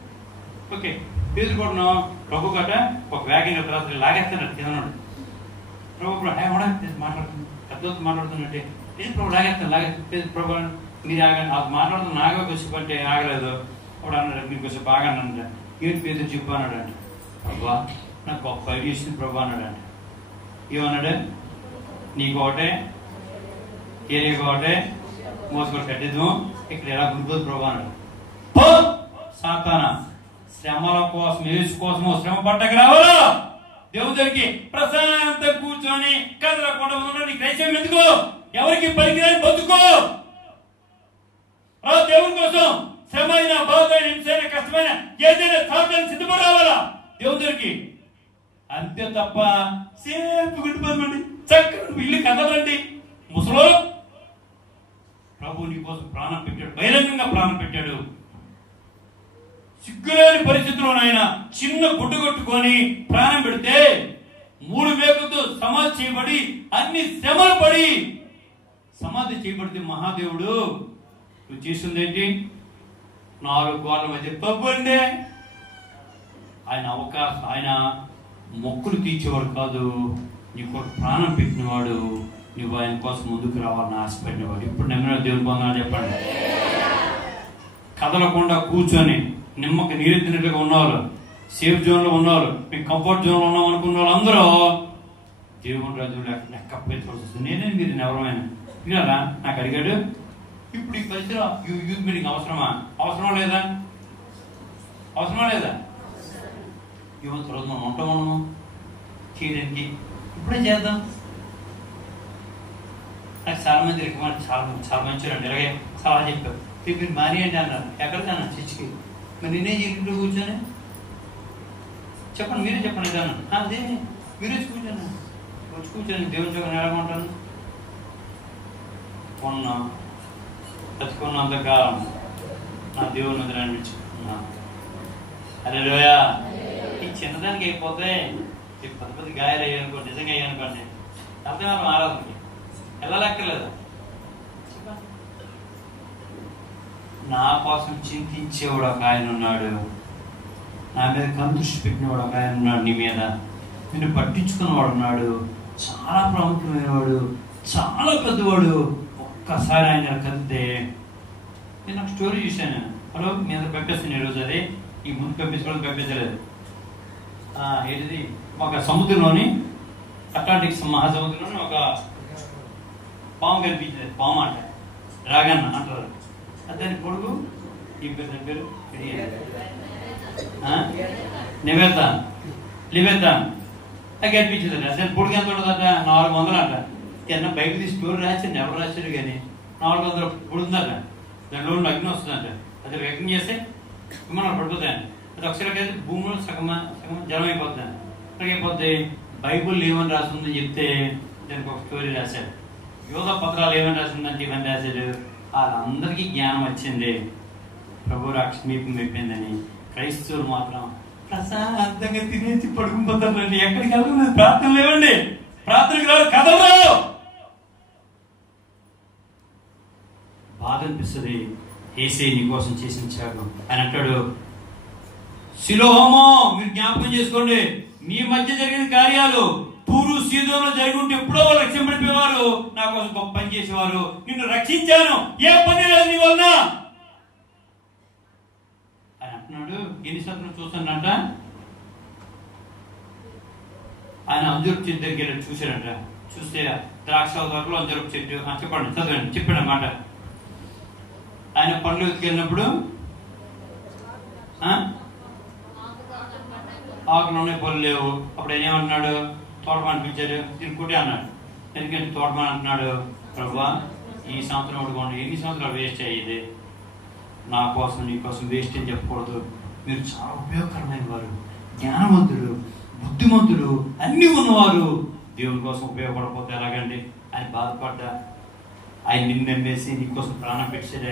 ఓకే, పేరు కూడా ప్రభు గట్ట ఒక వ్యాగన్ తర్వాత లాగేస్తున్నాడు తినన్నాడు. ప్రభు కూడా మాట్లాడుతుంది, పెద్దతో మాట్లాడుతున్నట్టే ప్రభు లాగేస్తాను ప్రభు మీరు ఆగండి. అది మాట్లాడుతున్న నాగా కొంచెం అంటే ఆగలేదు. అప్పుడు అన్నాడు, మీరు కొంచెం బాగా అన్నాడు. ఏంటి పేరు చెప్పు అన్నాడు అండి. ప్రభా నాకు గొప్ప ఐడియా ఇస్తుంది ప్రభు అన్నాడు అండి. ఏమన్నాడు, నీకు ఒకటే ఏరియాకి ఒకటే మోసుకొని కట్టిద్దాం, ఇక్కడ ఎలా గురిపోదు ప్రభు అన్నాడు. సాతానా, శ్రమల కోసం యేసు కోసము శ్రమ పట్టక రావాలా దేవుని దగ్గరికి ప్రశాంత కూర్చొని కదలకుండా ఉన్నాడు. నీ క్రైస్తవం ఎందుకు? ఎవరికి పనికిరాని బతుకో. దేవుని కోసం శ్రమ అయినా, బాధ అయినా, హింసైనా, కష్టమైన ఏదైనా సాధన సిద్ధపడి రావాలా దేవుని దగ్గరికి. అంతే తప్ప సేపు గుండిపోదండి, చక్కగా ఇల్లు కదలండి. ముసలో ప్రభు నీ కోసం ప్రాణం పెట్టాడు, బహిరంగంగా ప్రాణం పెట్టాడు. సిగ్గులేని పరిస్థితుల్లో ఆయన చిన్న గుడ్డు కొట్టుకొని ప్రాణం పెడితే 3 మేకులతో సమాధి చేయబడి అన్ని శ్రమలు పడి సమాధి చేయబడితే మహాదేవుడు నువ్వు చేసిందేంటి? 4 గోడల మధ్య పబ్బండే. ఆయన అవకాశం, ఆయన మొక్కులు తీర్చేవాడు కాదు, నీకు ప్రాణం పెట్టినవాడు. నువ్వు ఆయన కోసం ముందుకు రావాలని ఆశపడినవాడు. ఇప్పుడు నెమ్మదిగా దేవుని పొందాలని చెప్పండి. కదలకుండా కూర్చొని నిమ్మకి నీరెత్తినట్లుగా ఉన్నవాళ్ళు, సేఫ్ జోన్ లో ఉన్నవాళ్ళు, మీకు కంఫర్ట్ జోన్ లో ఉన్నాం అనుకున్న వాళ్ళు అందరూ దేవుని రాజు లెక్క పెట్టుకోవాల్సి. నేనే మీరు ఎవరమైనా వినారా? నాకు అడిగాడు, ఇప్పుడు ఈ పరిస్థితిలో యూత్ మీటింగ్ అవసరమా? అవసరమా లేదా? అవసరమా లేదా? ఇవ్వని తర్వాత మనం ఉంటాము చేయడానికి. ఇప్పుడే చేద్దాం. నాకు చాలా మంది రికమెండ్, చాలా మంచి అండి. ఇలాగే సలహా చెప్పారు, మీరు మానేయండి అన్నారు. ఎక్కడికన్నా చర్చికి. మరి నేనే ఇంట్లో కూర్చొని చెప్పండి, మీరే చెప్పండి ఏదన్నా. అదే మీరే కూర్చోండి, వచ్చి కూర్చొని దేవుని చోక నెలకొంటాను. బతుకున్నంతకాలం నా దేవుని మీద అనిపించుకున్నా. అరే లోయా, ఈ చిన్నదానికి అయిపోతే పెద్ద గాయాలు అయ్యానుకోండి, నిజంగా అయ్యానుకోండి, అర్థం ఆరాధనకి వెళ్ళలేక్కర్లేదు. నా కోసం చింతించేవాడు ఒక ఆయన ఉన్నాడు, నా మీద కందృష్టి పెట్టినవాడు ఒక ఆయన ఉన్నాడు, నీ మీద నిన్ను పట్టించుకున్నవాడు ఉన్నాడు, చాలా ప్రాముఖ్యమైన వాడు, చాలా పెద్దవాడు. ఒక్కసారి ఆయన కదితే నేను నాకు స్టోరీ చూశాను. హలో, మీ అందరూ పంపిస్తాను ఈరోజు. అది ఈ ముందు పంపించుకోవడం పంపించలేదు. ఏంటిది, ఒక సముద్రంలోని అట్లాంటిక్ మహాసముద్రంలోని ఒక పాము కనిపించింది. పాము అంట, డ్రాగన్ అంటారు. దాని పొడుగు ఈ పేరు లిబెతాన్ అది కనిపించింది. అసలు పొడుగు ఎంత ఉంటుందట? 400 అంట. కింద బయట తీసి స్టోరీ రాశారు, ఎవరు రాశారు కానీ 400 పొడుగుందట. దాంట్లో అగ్ని వస్తుందంట. అది యజ్ఞం చేస్తే విమానాలు పడిపోతాయండి. అది ఒకసారి భూమిలో సగం జలం అయిపోతుందండి. అయిపోతే బైబుల్ ఏమని రాస్తుందని చెప్తే దానికి ఒక స్టోరీ రాశాడు. యోధ పత్రాలు ఏమని రాసిందంటే ఇవన్నీ రాశాడు. వాళ్ళందరికీ జ్ఞానం వచ్చింది, ప్రభు రాక్షమీపం అయిపోయిందని. క్రైస్తవులు మాత్రం ప్రశాంతంగా తినేసి పడుకుపోతారండి. ఎక్కడికి వెళ్ళలేదు, ప్రార్థన లేవండి, ప్రార్థనకి రాదు, కథలు. బాధ అనిపిస్తుంది. యేసే నీ కోసం చేసిన త్యాగం. ఆయన అంటాడు, సిలోహమో మీరు జ్ఞాపకం చేసుకోండి, మీ మధ్య జరిగిన కార్యాలు తూరు సీదోలో జరిగి ఉంటే ఎప్పుడో వాళ్ళు రక్షింపడిపోయేవారు, నా కోసం గొప్ప పని చేసేవారు. నిన్ను రక్షించాను, ఏ పని లేదు నీ వలన. అంటున్నాడు, ఎన్ని సంవత్సరాలు చూస్తానంట. ఆయన అంజూరపు చెట్టు దగ్గరికి వెళ్ళి చూశాడంట. చూస్తే ద్రాక్ష తోటలో అంజూరపు చెట్టు. చెప్పండి, చదవండి, చెప్పాడు అన్నమాట. ఆయన పండ్లు ఎత్తుకెళ్ళినప్పుడు ఆకులు ఉన్నాయి, పళ్ళు లేవు. అప్పుడు ఆయన ఏమంటున్నాడు, తోటమాని పిలిచారు, తినుకుంటే అన్నాడు. ఎందుకంటే తోటమాని అంటున్నాడు, ప్రభువా ఈ సంవత్సరం అడుగుకోండి, ఎన్ని సంవత్సరాలు వేస్ట్ అయ్యేది, నా కోసం నీ కోసం వేస్ట్ అని చెప్పకూడదు. మీరు చాలా ఉపయోగకరమైన వారు, జ్ఞానవంతులు, బుద్ధిమంతులు, అన్నీ ఉన్నవారు. దేవుని కోసం ఉపయోగపడకపోతే ఎలాగండి? ఆయన బాధపడ్డా. ఆయన నిన్ను నమ్మేసి నీకోసం ప్రాణం పెట్టాడు.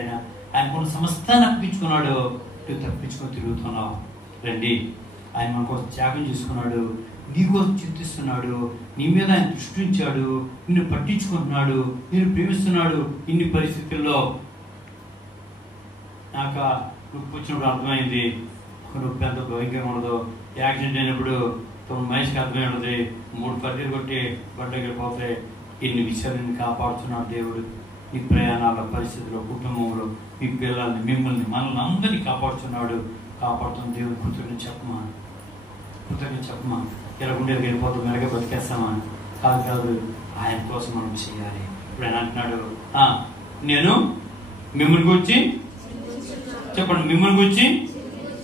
ఆయన కొన్ని సమస్తాన్ని అప్పించుకున్నాడు. నువ్వు తప్పించుకొని తిరుగుతున్నావు. రండి, ఆయన మన కోసం త్యాగం చేసుకున్నాడు, నీ కోసం చింతిస్తున్నాడు, నీ మీద ఆయన దృష్టి ఉంచాడు, నిన్ను పట్టించుకుంటున్నాడు, నిన్ను ప్రేమిస్తున్నాడు. ఇన్ని పరిస్థితుల్లో నాకు నొప్పి వచ్చినప్పుడు అర్థమైంది, నొప్పి ఎంత భయంకరంగా ఉండదు. యాక్సిడెంట్ అయినప్పుడు మనిషికి అర్థమై ఉండదు. 3 పట్టీలు కొట్టి బట్టకి పోతే ఇన్ని విషయాలు నిన్ను కాపాడుతున్నాడు దేవుడు. నీ ప్రయాణాల పరిస్థితుల్లో, కుటుంబంలో, మీ పిల్లల్ని, మిమ్మల్ని, మనల్ని అందరినీ కాపాడుతున్నాడు. కాపాడుతున్న దేవుడు కృతజ్ఞత చెప్పమా, కృతజ్ఞత చెప్పమా. ఇలా ఉండేది వెళ్ళిపోతాం, మెరగ బతికేస్తామా? కాదు, ఆయన కోసం మనం చేయాలి. ఇప్పుడు ఆయన అంటున్నాడు, నేను మిమ్మల్ని గురించి చెప్పండి, మిమ్మల్ని గురించి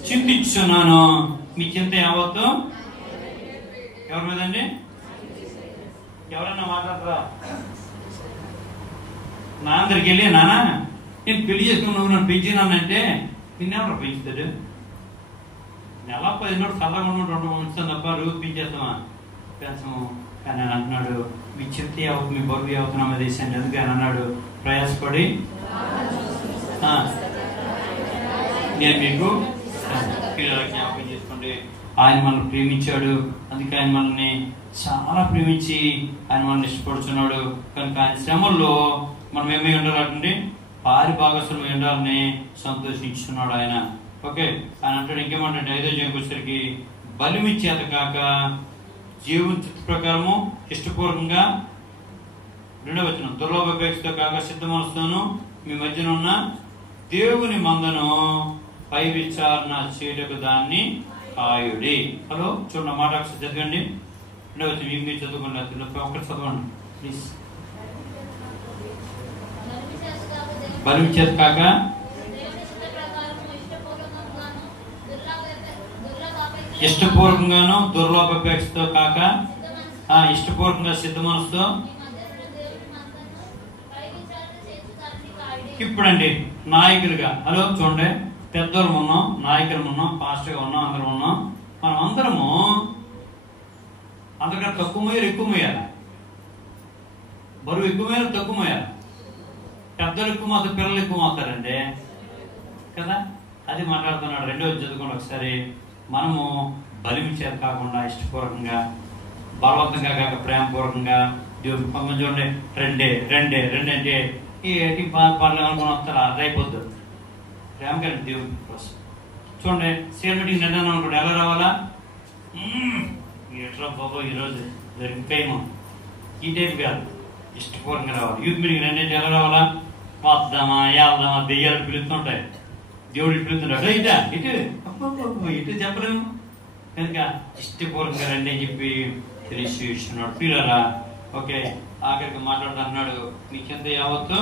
చింతించున్నాను. మీ చింత యావత్తు ఎవరి మీద అండి? ఎవరన్నా మాట్లాడతారా? నాన్న దగ్గరికి వెళ్ళి, నాన్న నేను పెళ్లి చేసుకుని నువ్వు నన్ను పెంచినానంటే నిన్నెవరు పెంచుతాడు? నెల 10 రోజులు చల్లగా ఉండి 2 ఉంచుతాను తప్ప రోజు పెంచేస్తామా? పెంచము. కానీ ఆయన అంటున్నాడు, మీ చింత యావత్తు, మీ బరువు యావత్తు నా మీద వేసాను. ఎందుకు ఆయన అన్నాడు, ప్రయాసపడి నేను మీకు జ్ఞాపకం చేసుకోండి. ఆయన మనల్ని ప్రేమించాడు, అందుకే ఆయన మనల్ని చాలా ప్రేమించి ఆయన మనల్ని ఇష్టపడుతున్నాడు. కనుక ఆయన శ్రమల్లో మనం ఏమై ఉండాలంటే పారి భాగస్వామి ఉండాలని సంతోషించున్నాడు ఆయన. ఓకే, ఆయన అంటాడు ఇంకేమంటే 5వ అధ్యాయంకి వచ్చేసరికి, బలిమిచ్చేత కాక జీవన చిత్త ప్రకారము ఇష్టపూర్వకంగా, 2వ వచనం, దుర్లోభాపేక్షతో కాక సిద్ధ మనసుతోను మీ మధ్యన ఉన్న దేవుని మందను పై విచారణ చేయటకు దాన్ని కాయుడి. హలో చూడండి, మాట ఒకసారి చదవండి. 2వ వచనం మీరు చదువుకోండి, ఒకటి చదవండి ప్లీజ్. బలిమిచ్చేత కాక ఇష్టపూర్వకంగాను, దుర్లోభాపేక్షతో కాక ఇష్టపూర్వకంగా సిద్ధ మనసుతో. ఇప్పుడండి నాయకులుగా, హలో చూడండి, పెద్దలు ఉన్నాం, నాయకులు ఉన్నాం, పాస్టర్గా ఉన్నాం, అందరం ఉన్నాం. మనం అందరము అంతకంటే తక్కువ మోయాలి, ఎక్కువ మోయాలి? బరువు ఎక్కువ మోయాలి, తక్కువ మోయాలి? పెద్దలు ఎక్కువ మోస్తారు, పిల్లలు ఎక్కువ మోస్తారండి కదా. అది మాట్లాడుతున్నాడు. 2వ చదువుకోండి ఒకసారి. మనము బలిమిచ్చేది కాకుండా ఇష్టపూర్వకంగా, బలవంతంగా కాక ప్రేమపూర్వకంగా దేవుడు కొంతమంది చూడండి, రెండే రెండే రెండు అంటే ఏంటి పనులు అనుకుని వస్తారు, అది అయిపోద్దు. ప్రేమ కానీ దేవుడి కోసం చూడండి. సేల్ మీటింగ్ నిర్ణయం అనుకోండి, ఎలా రావాలా? ఎట్లా బాబో ఈరోజు జరిగిపోయేమో, ఈ టైప్ కాదు, ఇష్టపూర్వకంగా రావాలి. యూత్ మీటింగ్ రెండింటి ఎలా రావాలా? వద్దామా, వెళ్దామా, దెయ్యాలు పిలుస్తుంటాయి, దేవుడికి పిలుతుంటాడు, ఇటా ఇటు ఇటు చెప్పలేము. కనుక ఇష్టపూర్వకంగా రండి అని చెప్పి తెలియజేస్తున్నాడు. పిల్లరా ఓకే, ఆఖరికి మాట్లాడుతున్నాడు, మీకెంత యావత్తు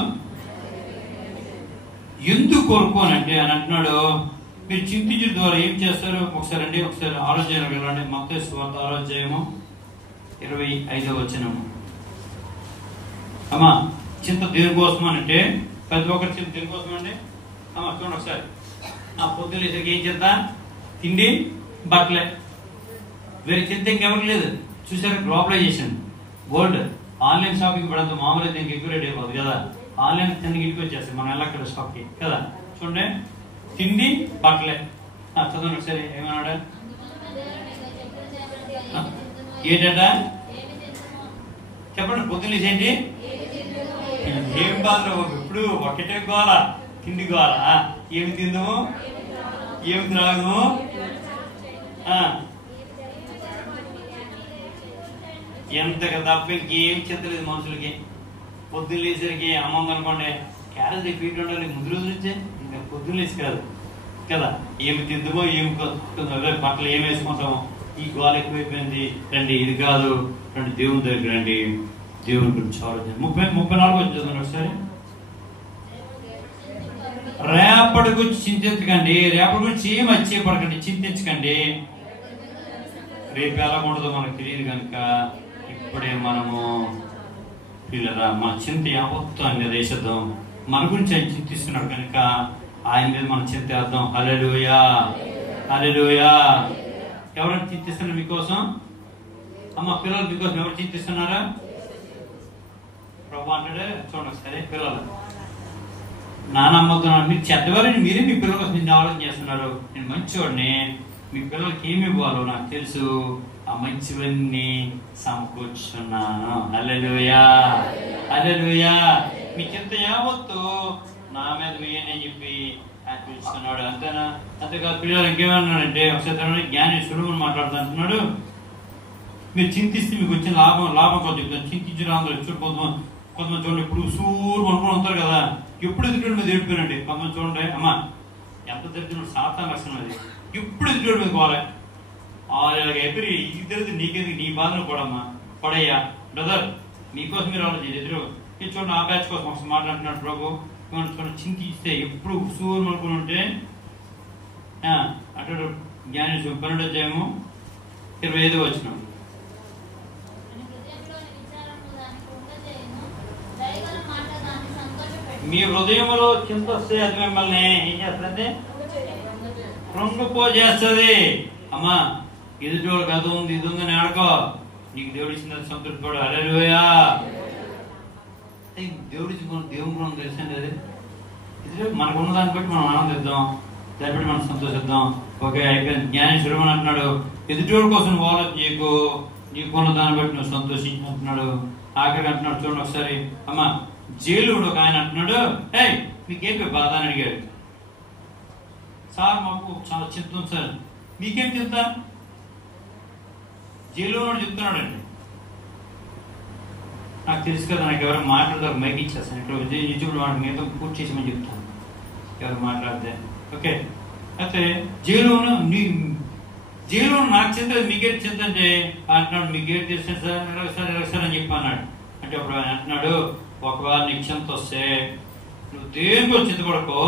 ఎందుకు కోరుకోనంటే అని అంటున్నాడు. మీరు చింతించడం ద్వారా ఏం చేస్తారు? ఒకసారి అండి, ఒకసారి ఆలోచన వెళ్ళండి. మత్తయి సువార్త 6వ అధ్యాయము 25వ వచనము. అమ్మా, చింత దేనికోసం అంటే ప్రతి ఒక్కరి చింత దేనికోసం అండి? అమ్మా చూడండి ఒకసారి. పొద్దున్న లేసరికి ఏం చింత? తిండి, బట్టలే. వేరే చింత ఇంకెవరికి లేదు. చూసారు, గ్లోబలైజేషన్, వరల్డ్ ఆన్లైన్ షాపింగ్ పడంత మామూలు అయితే ఇంక ఎక్కువ రేట్ అయిపోతుంది కదా. ఆన్లైన్ తిండికి ఇంటికి వచ్చేస్తాయి, మనం వెళ్ళక్కడ షాప్కి కదా. చూడండి, తిండి, బట్టలే. చదవండి ఒకసారి, ఏమన్నాడా? ఏంటంట చెప్పండి. పొద్దున్న ఏంటి? ఏం బాధ? ఇప్పుడు ఒకటే గోల, తిండి గోల. ఏమి తిందాము, ఏమి త్రాగము. ఎంతగా తప్ప ఇంకేం చింతలేదు మనుషులకి. పొద్దున్న లేసరికి అమ్మ అనుకోండి, క్యారేజ్ ఫీట్ ఉండాలి ముందు రోజు నుంచే. ఇంకా పొద్దున్న లేచి కాదు, కదా. ఏమి తిందుమో ఏమి బట్టలు ఏమి వేసుకుంటామో ఈ గోల ఎక్కువైపోయింది. రండి, ఇది కాదు, రండి దేవుని దగ్గర రండి, దేవుని గురించి ఆలోచన. 34 వచ్చేది ఒకసారి. రేపటి గురించి చింతించకండి, రేపటి గురించి ఏం వచ్చేపడకండి, చింతించకండి. రేపు ఎలా ఉండదో మనకు తెలియదు కనుక ఇప్పుడే మనము పిల్లరా మన చింత యావత్తు ఆయన మీద వేసేద్దాం. మన గురించి ఆయన చింతిస్తున్నాడు కనుక ఆయన మీద మనం చింతేద్దాం. హల్లెలూయా, హల్లెలూయా. ఎవరైనా చింతిస్తున్నారు మీకోసం? అమ్మ పిల్లలు మీకోసం ఎవరు చింతిస్తున్నారా? ప్రభు అంటాడే చూడండి ఒకసారి. పిల్లలు నానమ్మతో మీరు చెడ్డవారని మీరే మీ పిల్లల కోసం నిన్ను ఆలోచన చేస్తున్నారు. నేను మంచివాడిని, మీ పిల్లలకి ఏమి ఇవ్వాలో నాకు తెలుసు, ఆ మంచివన్నీ సమకూర్చున్నాను. హల్లెలూయా, హల్లెలూయా. మీ చింత యావత్తు నా మీద వేయని చెప్పి ఆయన పిలుస్తున్నాడు. అంతేనా? అంతేకాదు పిల్లలు ఇంకేమన్నాడంటే ఒకసారి జ్ఞాని సులువుని మాట్లాడుతుంటున్నాడు. మీరు చింతిస్తే మీకు వచ్చిన లాభం కొంచెం చెప్తాను. చింతించిన అందరూ కొంతమంది చూడండి, ఇప్పుడు సూరు అనుకుని ఉంటారు కదా, ఎప్పుడు ఎదుటి మీద ఏడిపోయినండి. కొంతమంది చూడండి, అమ్మా ఎంత దరిద్రుడు, సాతాను లక్షణం అది. ఎప్పుడు ఎదుటి మీద పోలే అలాగే ఎదురు ఇది తెలియదు నీకెందుకు, నీ బాధను పడమ్మా, పడయ్యా బ్రదర్, మీకోసం మీరు ఆలోచించి ఎదురు చూడండి. ఆ బ్యాచ్ కోసం ఒకసారి మాట్లాడుతున్నాడు ప్రభు. చూడండి, చింతిస్తే ఎప్పుడు సూర్యుడు అనుకుని ఉంటే అటు జ్ఞాని 12వ అధ్యాయము 25వ వచనం. మీ హృదయంలో చింత వస్తే అది మిమ్మల్ని ఏం చేస్తుంది? కృంగిపోజేస్తుంది. అమ్మా ఎదుటోళ్ళకి అది ఉంది ఇది ఉందని ఆడుకో, నీకు దేవుడు ఇచ్చిన సంతృప్తి పడు. హల్లెలూయా. దేవుడు ఇచ్చిన దేవుని గుణం తెలుసండి. అది ఇది మనకు ఉన్న దాన్ని బట్టి మనం ఆనందిద్దాం, దాన్ని బట్టి మనం సంతోషిద్దాం. ఓకే అయిపోయింది. జ్ఞాని సురమని అంటున్నాడు, ఎదుటోడి కోసం ఆలోచన చేయకు, నీకున్న దాన్ని బట్టి నువ్వు సంతోషించి అంటున్నాడు. ఆఖరికి అంటున్నాడు చూడండి ఒకసారి. అమ్మా జైలుడు ఒక ఆయన అంటున్నాడు, మీకేంటి బాధ అని అడిగాడు. సార్ మాకు చాలా చింత ఉంది సార్. మీకేం చింత? జైలు చెప్తున్నాడు అండి. నాకు తెలుసు కదా, నాకు ఎవరైనా మాట్లాడతారు మైక్ ఇచ్చేస్తాను. ఇక్కడ యూట్యూబ్లో వాడికి మీతో పూర్తి చేసామని చెప్తాను ఎవరు మాట్లాడితే. ఓకే అయితే జైలు నాకు చింత, మీకేం చింత అంటే అంటున్నాడు. మీకేం తెలుసు సార్ సార్ అని చెప్పి అన్నాడు. అంటే అప్పుడు ఆయన అంటున్నాడు, ఒకవేళ నీకు చింత వస్తే నువ్వు దేనికో చింతపడకో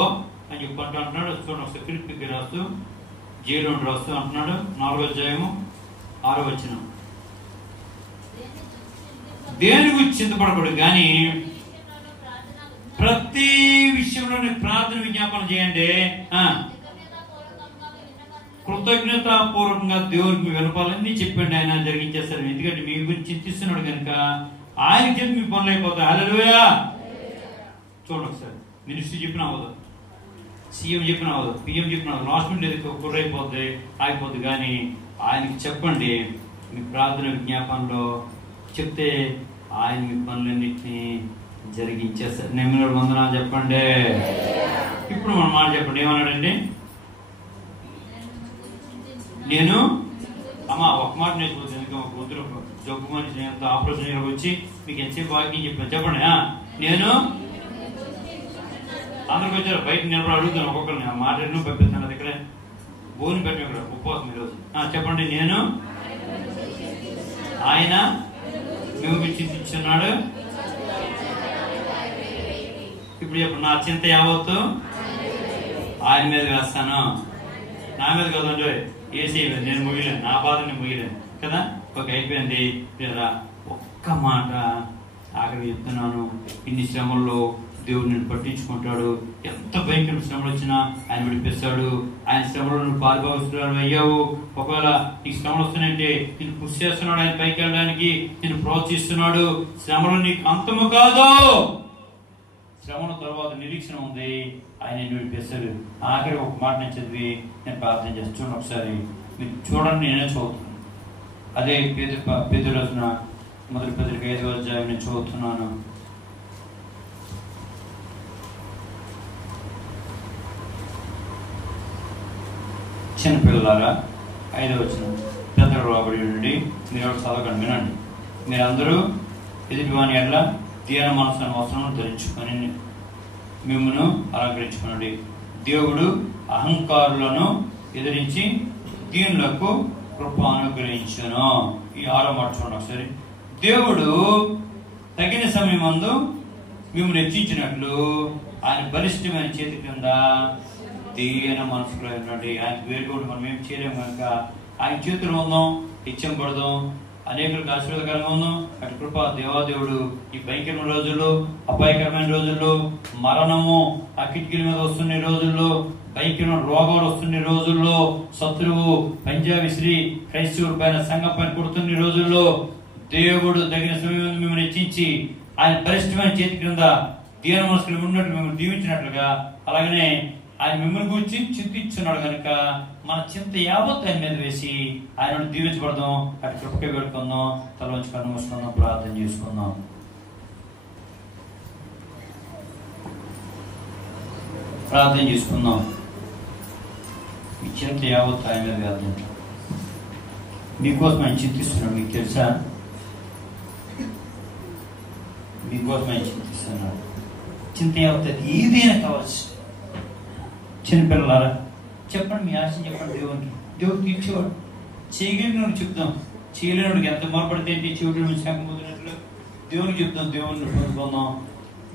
అని చెప్పి అంటున్నాడు. చూడండి ఒకసారి ఫిలిప్పీకి రాస్తూ జైలు రాస్తూ అంటున్నాడు 4వ అధ్యాయము 6వ వచనం. దేని గురించి చింతపడకూడదు కానీ ప్రతి విషయంలో ప్రార్థన విజ్ఞాపన చేయండి, కృతజ్ఞతాపూర్వకంగా దేవుడికి వినపాలని చెప్పండి. ఆయన జరిగించేస్తారు. ఎందుకంటే మీ గురించి చింతిస్తున్నాడు కనుక ఆయన చెప్పి మీ పనులు అయిపోతాయి. హల్లెలూయా. చూడండి ఒకసారి. మినిస్ట్రీ చెప్పిన అవ్వదు, సీఎం చెప్పిన అవ్వదు, పిఎం చెప్పిన అవ్వదు, లాస్ట్ మినిట్ కుర్రైపోద్ది, ఆగిపోద్ది. కానీ ఆయనకి చెప్పండి, మీ ప్రార్థన విజ్ఞాపనలో చెప్తే ఆయన మీ పనులన్నింటినీ జరిగించేస్తారు. నెమ్మది వందనాలు చెప్పండి. ఇప్పుడు మన మాట చెప్పండి. ఏమన్నాడండి? నేను అమ్మా ఒక మాట నేర్చుకోవచ్చు. ఎందుకంటే ఒక కూతురు జబ్బు మనిషి ఎంత ఆపరేషన్ వచ్చి మీకు ఎంతసేపు వాకింగ్ చెప్పాను చెప్పండి. నేను అందరికి వచ్చారు, బయట నిలబడి అడుగుతాను ఒక్కొక్కరిని. ఆ మాట ఎన్నో పంపిస్తాను. అది ఇక్కడే భోజనం పెట్టిన ఇక్కడ ఉపవాసం ఈరోజు. చెప్పండి. నేను ఆయన మేము చింతించున్నాడు. ఇప్పుడు చెప్పండి, నా చింత యావత్తు ఆయన మీద వేస్తాను. నా మీద కదండి ఏసీ మీద. నేను ముగిలేను, నా బాధ నేను ముగిలేను కదా. ఒక అయిపోయింది లేదా ఒక్క మాట ఆఖరి చెప్తున్నాను. ఇన్ని శ్రమల్లో దేవుడు నేను పట్టించుకుంటాడు. ఎంత భయంకర శ్రమలు వచ్చినా ఆయన విడిపిస్తాడు. ఆయన శ్రమలో నువ్వు పాల్గొస్తున్నాడు అయ్యావు. ఒకవేళ నీకు శ్రమలు వస్తున్నాయంటే నేను కృషి చేస్తున్నాడు ఆయన పైకి వెళ్ళడానికి, నేను ప్రోత్సహిస్తున్నాడు. శ్రమలు నీకు అంతము కాదు, శ్రమల తర్వాత నిరీక్షణ ఉంది. ఆయన నేను విడిపిస్తాడు. ఆఖరి ఒక మాట నేను చదివి నేను ప్రార్థన చేస్తున్నాను. ఒకసారి మీరు చూడండి, నేనే చదువుతున్నాను. అదే పేతురు రాసిన మొదటి పత్రిక 5వ అధ్యాయం నేను చదువుతున్నాను. చిన్నపిల్లలారా 5వ వచనం. పెద్దలు రాబడి ఉండి మీరు ఎవరు చదవకండి, వినండి. మీరందరూ ఎదుటివాని ఎట్లా దీన మనసును అవసరం ధరించుకొని మిమ్మల్ని అలంకరించుకోండి. దేవుడు అహంకారులను ఎదిరించి దీనులకు కృప అనుగ్రహించును. ఈ 6వ మాట చూడండి ఒకసారి. దేవుడు తగిన సమయమందు మిమ్మల్ని హెచ్చించినట్లు ఆయన బలిష్టమైన చేతి కింద దీన మనసులో ఉండండి. ఆయన వేరుకోవడం మనం ఏం చేయలేము కనుక ఆయన చేతులు ఉందాం, హెచ్చింపడదాం, అనేకులకు ఆశీర్వాదకరంగా ఉందాం. అటు కృప దేవాదేవుడు ఈ భయంకరమైన రోజుల్లో, అపాయకరమైన రోజుల్లో, మరణము ఆ కిటికీల మీద వస్తున్న రోజుల్లో, భయంకరమైన రోగాలు వస్తున్న రోజుల్లో, శత్రువు పంజాబీ శ్రీ క్రైస్తవుల పైన సంఘం పైన కొడుతున్న రోజుల్లో దేవుడు తగిన సమయం మిమ్మల్ని హెచ్చించి ఆయన బలిష్టమైన చేతి క్రింద దీన మనసులు ఉన్నట్లు మిమ్మల్ని దీవించినట్లుగా అలాగనే ఆయన మిమ్మల్ని గురించి చింతిస్తున్నాడు కనుక మన చింత యావత్ ఆయన మీద వేసి ఆయన దీవించబడదాం. అటు కృపకే పెట్టుకుందాం, తల వచ్చి కన్ను మూసుకుందాం, ప్రార్థన చేసుకుందాం. ప్రార్థన చేసుకుందాం. మీ చింత యావత్ ఆయన మీద వేద్దాం. మీకోసం ఆయన చింతిస్తున్నాడు, మీకు తెలుసా? మీకోసం ఆయన చింతిస్తున్నాడు. చింత యావత్ ఏదైనా కావచ్చు. చిన్నపిల్లలారా చెప్పండి, మీ ఆశ చెప్పండి దేవునికి. దేవుడు తీర్చేవాడు. చేయగలిగినోడు చెప్తాం, చేయలేనుడికి ఎంత మొరపడితే ఏంటి, చెవుడు శాఖపోతున్నట్లు దేవునికి చెప్తాం. దేవుడిని పొందుకుందాం.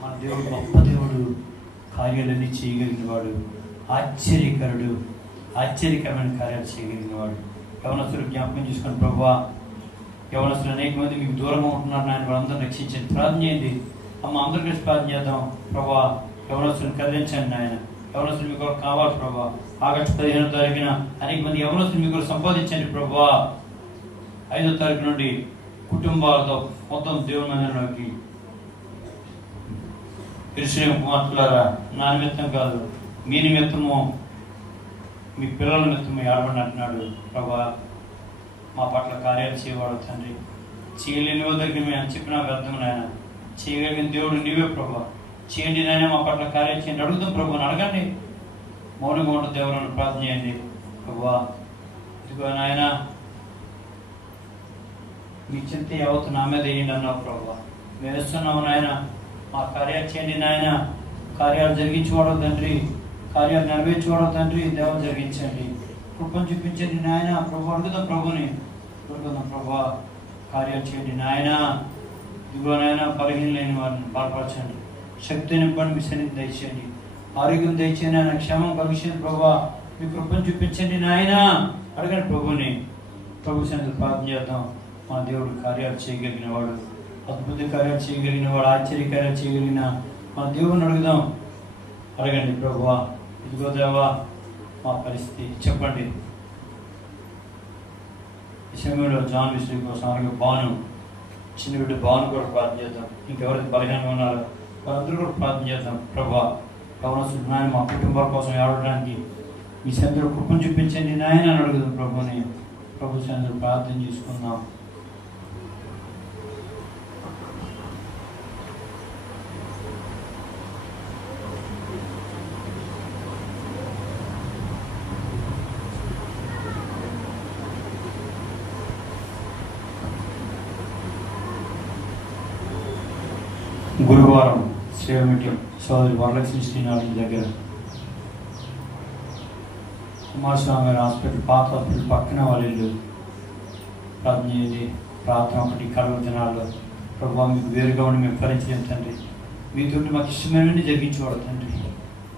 మన దేవుడు గొప్ప దేవుడు, కార్యాలన్నీ చేయగలిగిన వాడు, ఆశ్చర్యకరుడు, ఆశ్చర్యకరమైన కార్యాలు చేయగలిగిన వాడు. యవనస్తులు జ్ఞాపకం చేసుకుని ప్రభువా, యవనస్తులు అనేక మంది మీకు దూరంగా ఉంటున్నారు, ఆయన వాళ్ళందరూ రక్షించండి. ప్రార్థన చేయండి అమ్మ, అందరూ కలిసి ప్రార్థన చేద్దాం. ప్రభువా యవనస్తులను కదిలించండి. ఆయన యవనస్తులు మీకు కావాలి ప్రభా. ఆగస్టు 15వ తారీఖున అనేక మంది యవనస్తులు మీకు సంపాదించండి ప్రభా. 5వ తారీఖు నుండి కుటుంబాలతో మొత్తం దేవుని మందిరంలోకి క్రిస్టియన్ కుమార్తెలారా, నా నిమిత్తం కాదు మీ నిమిత్తము, మీ పిల్లల నిమిత్తము ఏడబడి అంటున్నాడు ప్రభా. మా పట్ల కార్యాలు చేయవాడు తండ్రి. చేయలేని దగ్గరికి మేము చెప్పినా వ్యర్థం నాయన. చేయగలిగిన దేవుడు నీవే ప్రభా. చేయండి నాయన, మా పట్ల కార్యాలు చేయండి. అడుగుతాం ప్రభుని, అడగండి. మౌనంగా ఉంటుంది దేవుని ప్రార్థన చేయండి. ప్రభువా ఇదిగో నాయన, మీ చింత యావత్ నా మీద వేయండి అన్నావు ప్రభువా. మేము వేస్తున్నాము నాయన, మా కార్యాలు చేయండి నాయన. కార్యాలు జరిగించుకోవడం తండ్రి, కార్యాలు నెరవేర్చుకోవడం తండ్రి. దేవం జరిగించండి, కృపను చూపించండి నాయన. ప్రభు అడుగుదాం, ప్రభుని అడుగుదాం. ప్రభువా కార్యాలు చేయండి నాయన. ఇదిగో నాయన, బలహీన లేని వారిని బలపరచండి, శక్తి నింపండి, మీ సన్నిధి దయచేయండి, ఆరోగ్యం దయచేయండి నాయన, క్షేమం కలిగించండి ప్రభా. మీ కృపను చూపించండి నాయన. అడగండి ప్రభుని. ప్రభు సన్నిధి ప్రార్థన చేద్దాం. మా దేవుడు కార్యాలు చేయగలిగిన వాడు, అద్భుత కార్యాలు చేయగలిగిన వాడు, ఆశ్చర్య కార్యాలు చేయగలిగిన మా దేవుడిని అడుగుదాం. అడగండి ప్రభువా. ఇదిగో దేవా మా పరిస్థితి చెప్పండి. ఈ సమయంలో జాన్ విశ్వ కోసం అలాగే బాను, చిన్న బిడ్డ బాను కూడా ప్రార్థన చేద్దాం. ఇంకెవరైతే బలహీనంగా ఉన్నారో వాళ్ళందరూ కూడా ప్రార్థన చేద్దాం. ప్రభా యవనస్తులు నాయన, మా కుటుంబాల కోసం ఏడవడానికి మీ సన్నిధిలో కృపను చూపించండి నాయన అని అడుగుదాం ప్రభుని. ప్రభు సన్నిధిలో ప్రార్థన చేసుకుందాం. గురువారం సేవ మీటింగ్ సోదరి వరలక్ష్మి శ్రీనాథ్ దగ్గర కుమారస్వామి గారి హాస్పిటల్, పాత హాస్పిటల్ పక్కన వాళ్ళ ఇల్లు. ప్రార్థన చేయండి. ప్రార్థన ఒకటి కడవ దినాల్లో ప్రభావ మీకు వేరుగా ఉండి మేము ఫలించలేము తండ్రి. మీతో మాకు ఇష్టమైనవన్నీ జరిగించేవాడు తండ్రి.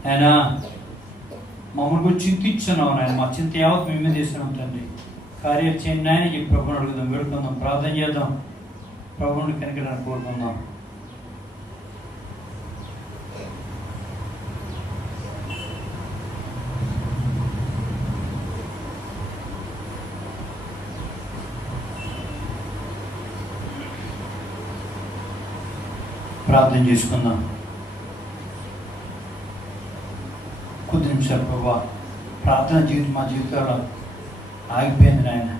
ఆయన మమ్మల్ని కూడా చింతిస్తున్నావు నాయన. మా చింత యావత్ మేము మీద చేస్తున్నాం తండ్రి. కార్యాలు చేయండి నాయన చెప్పి ప్రభుని అడుగుదాం, వేడుకుందాం, ప్రార్థన చేద్దాం. ప్రభుని కనికరాన్ని కోరుకుందాం. ప్రార్థన చేసుకుందాం. కొద్ది నిమిషాలు ప్రభా. ప్రార్థన జీవితం మా జీవితాల్లో ఆగిపోయింది నాయన.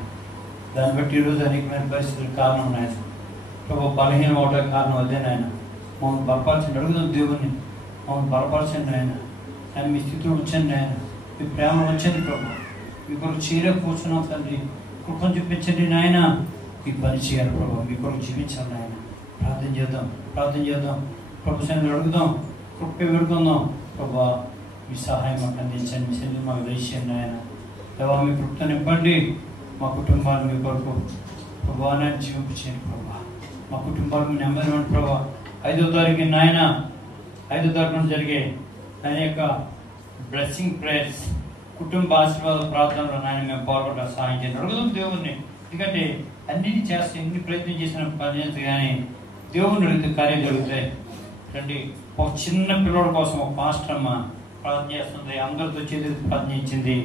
దాన్ని బట్టి ఈరోజు అనేకమైన పరిస్థితులకు కారణం నాయన. ప్రభా బలహీనం అవడానికి కారణం అదే నాయన. మమ్మల్ని బలపరచండి. అడుగుదాం దేవుణ్ణి, మమ్మల్ని బలపరచండి నాయన. ఆయన మీ స్థితిలో ఉంచండి నాయన. మీ ప్రేమ ఉంచండి ప్రభా. మీ కొరకు చేయలేకపోతున్నాం తండ్రి. కృపను చూపించండి నాయన. మీ పని చేయాలి ప్రభా. మీ కొరకు జీవించాలి నాయన. ప్రార్థన చేద్దాం, ప్రార్థన చేద్దాం. ప్రభు సన్నిధిలో అడుగుదాం, కృప వేడుకుందాం. ప్రభా మీ సహాయం మాకు అందించండి, మీ సన్నిధి మాకు దయచేయండి ఆయన. దేవా మీ కృపతో నింపండి, మా కుటుంబాన్ని మీ కొరకు ప్రభావాన్ని జీవించండి ప్రభా. మా కుటుంబాలు మీ నెమ్మది ప్రభా. 5వ తారీఖు నాయన 5వ తారీఖున జరిగే ఆయన యొక్క బ్లెస్సింగ్ ప్రేయర్స్, కుటుంబ ఆశీర్వాద ప్రార్థనలో నాయన మేము పాల్గొంటాం, సహాయం చేయండి. అడుగుదాం దేవుణ్ణి, ఎందుకంటే అన్నిటి చేస్తే ఎన్ని ప్రయత్నం చేసిన పనిచేస్తే కానీ దేవుని అడిగితే కార్యం జరుగుతాయి. రండి, ఒక చిన్న పిల్లల కోసం ఒక పాస్టర్ అమ్మ ప్రార్థన చేస్తుంది, అందరితో చేతులు ప్రార్థన ఇచ్చింది.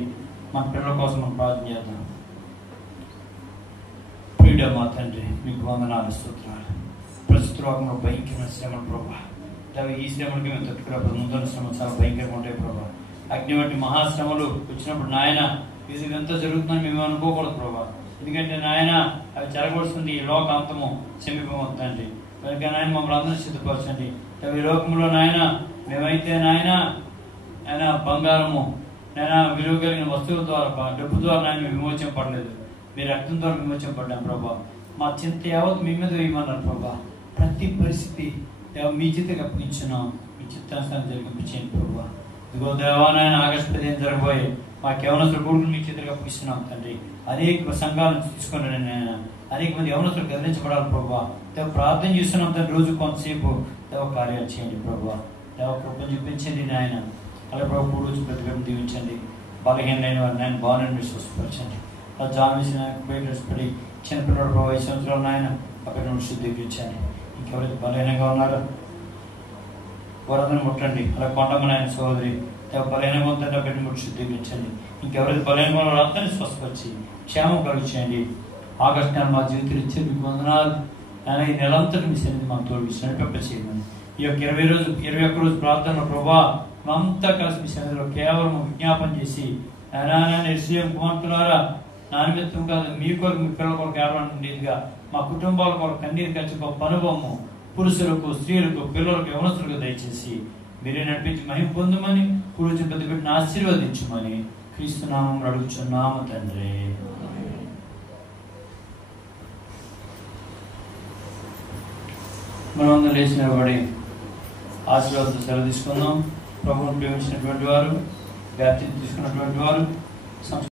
మన పిల్లల కోసం మనం ప్రార్థన చేద్దాం. ప్రియుడా మా తండ్రి, మీకు వందనాలు స్తోత్రాలు. ప్రస్తుత రోగంలో భయంకరమైన శ్రమలు ప్రభా. ఈ శ్రమలకి మేము తట్టుకున్నప్పుడు ముందర శ్రమలు చాలా భయంకరంగా ఉంటాయి ప్రభా. అగ్ని వంటి మహాశ్రమలు వచ్చినప్పుడు నాయన ఇది ఎంత జరుగుతుందని మేము అనుకోకూడదు ప్రభా. ఎందుకంటే నాయన అవి జరగవలసింది ఈ లోక అంతము సమీపమవుతుందండి. కనుక నాయన మమ్మల్ని అందరూ సిద్ధపరచండి. ఈ లోకంలో నాయన మేమైతే నాయన ఆయన బంగారము నాయన విలువ కలిగిన వస్తువుల ద్వారా డబ్బు ద్వారా నాయన మేము విమోచింపడలేదు, మీ రక్తం ద్వారా విమోచింపడ్డాం ప్రభా. మా చింత యావత్ మీ మీద వేయమన్నారు ప్రభా. ప్రతి పరిస్థితి మీ చేతికి అప్పగించున్నాం, మీ చిత్తానుసారం జరిగించేయండి ప్రభా. ఇదిగో దేవానాయన ఆగస్టు 15 జరగబోయే మా యవనస్తుల కొడుకులు మీ చేతికి అప్పగిస్తున్నాం తండ్రి. అనేక సంఘాలను తీసుకుని నేను అనేక మంది యవనస్తులు గమనించబడాలి ప్రభా. దేవ ప్రార్థన చేస్తున్నాం తండ్రి, రోజు కొంతసేపు దేవ కార్యాలు చేయండి ప్రభా. దేవ కృపను చూపించండి నాయన. అలాగే ప్రభు మూడు రోజు ప్రతిభను దీవించండి. బలహీనైన వారిని ఆయన బాగుని మీరు స్వస్థపరచండి. అలా జామిసిన పడి చిన్నపిల్లడు ప్రభావ 5 సంవత్సరాలు నాయన అక్కడ నుండి శుద్ధీకరించండి. ఇంకెవరైతే బలహీనంగా ఉన్నారో వారందరూ ముట్టండి. అలా కొండమ్మ నాయన సోదరి బలహీనంగా ఉందంటే బిడ్డ ముట్టి శుద్ధీకరించండి. ఇంకెవరైతే బలహీనంగా ఉన్నారో అందరినీ స్వస్థపరిచి క్షేమం కలుగు చేయండి. ఆగస్టు నెల మా జీవితాలు ఇచ్చి మీకు వందనాలు. ఆయన ఈ నెలంతటి మీ సన్నిధి మాకు తోడిస్తూ నడిపెప్ప చేయమని ఈ యొక్క 21 రోజు ప్రార్థనలో ప్రభా మేమంతా కలిసి మీ సన్నిధిలో కేవలం విజ్ఞాపన చేసి ఆయన ఎస్సీఎం కుమార్తెలారా నా నిమిత్తం కాదు మీ కొరకు మీ పిల్లల కొరకు ఏర్పడిగా మా కుటుంబాల కొరకు కన్నీరు ఖర్చు గొప్ప అనుభవము పురుషులకు, స్త్రీలకు, పిల్లలకు, యవనస్తులకు దయచేసి మీరే నడిపించి మహిమ పొందమని పురుషు పెద్ద బిడ్డను ఆశీర్వదించమని క్రీస్తు నామం అడుగుచున్నాము తండ్రి. మనమందరం లేచిన పడి ఆశీర్వాదంతో సెలవు తీసుకుందాం. ప్రభువును ప్రేమించినటువంటి వారు, వ్యాప్తిని తీసుకున్నటువంటి వారు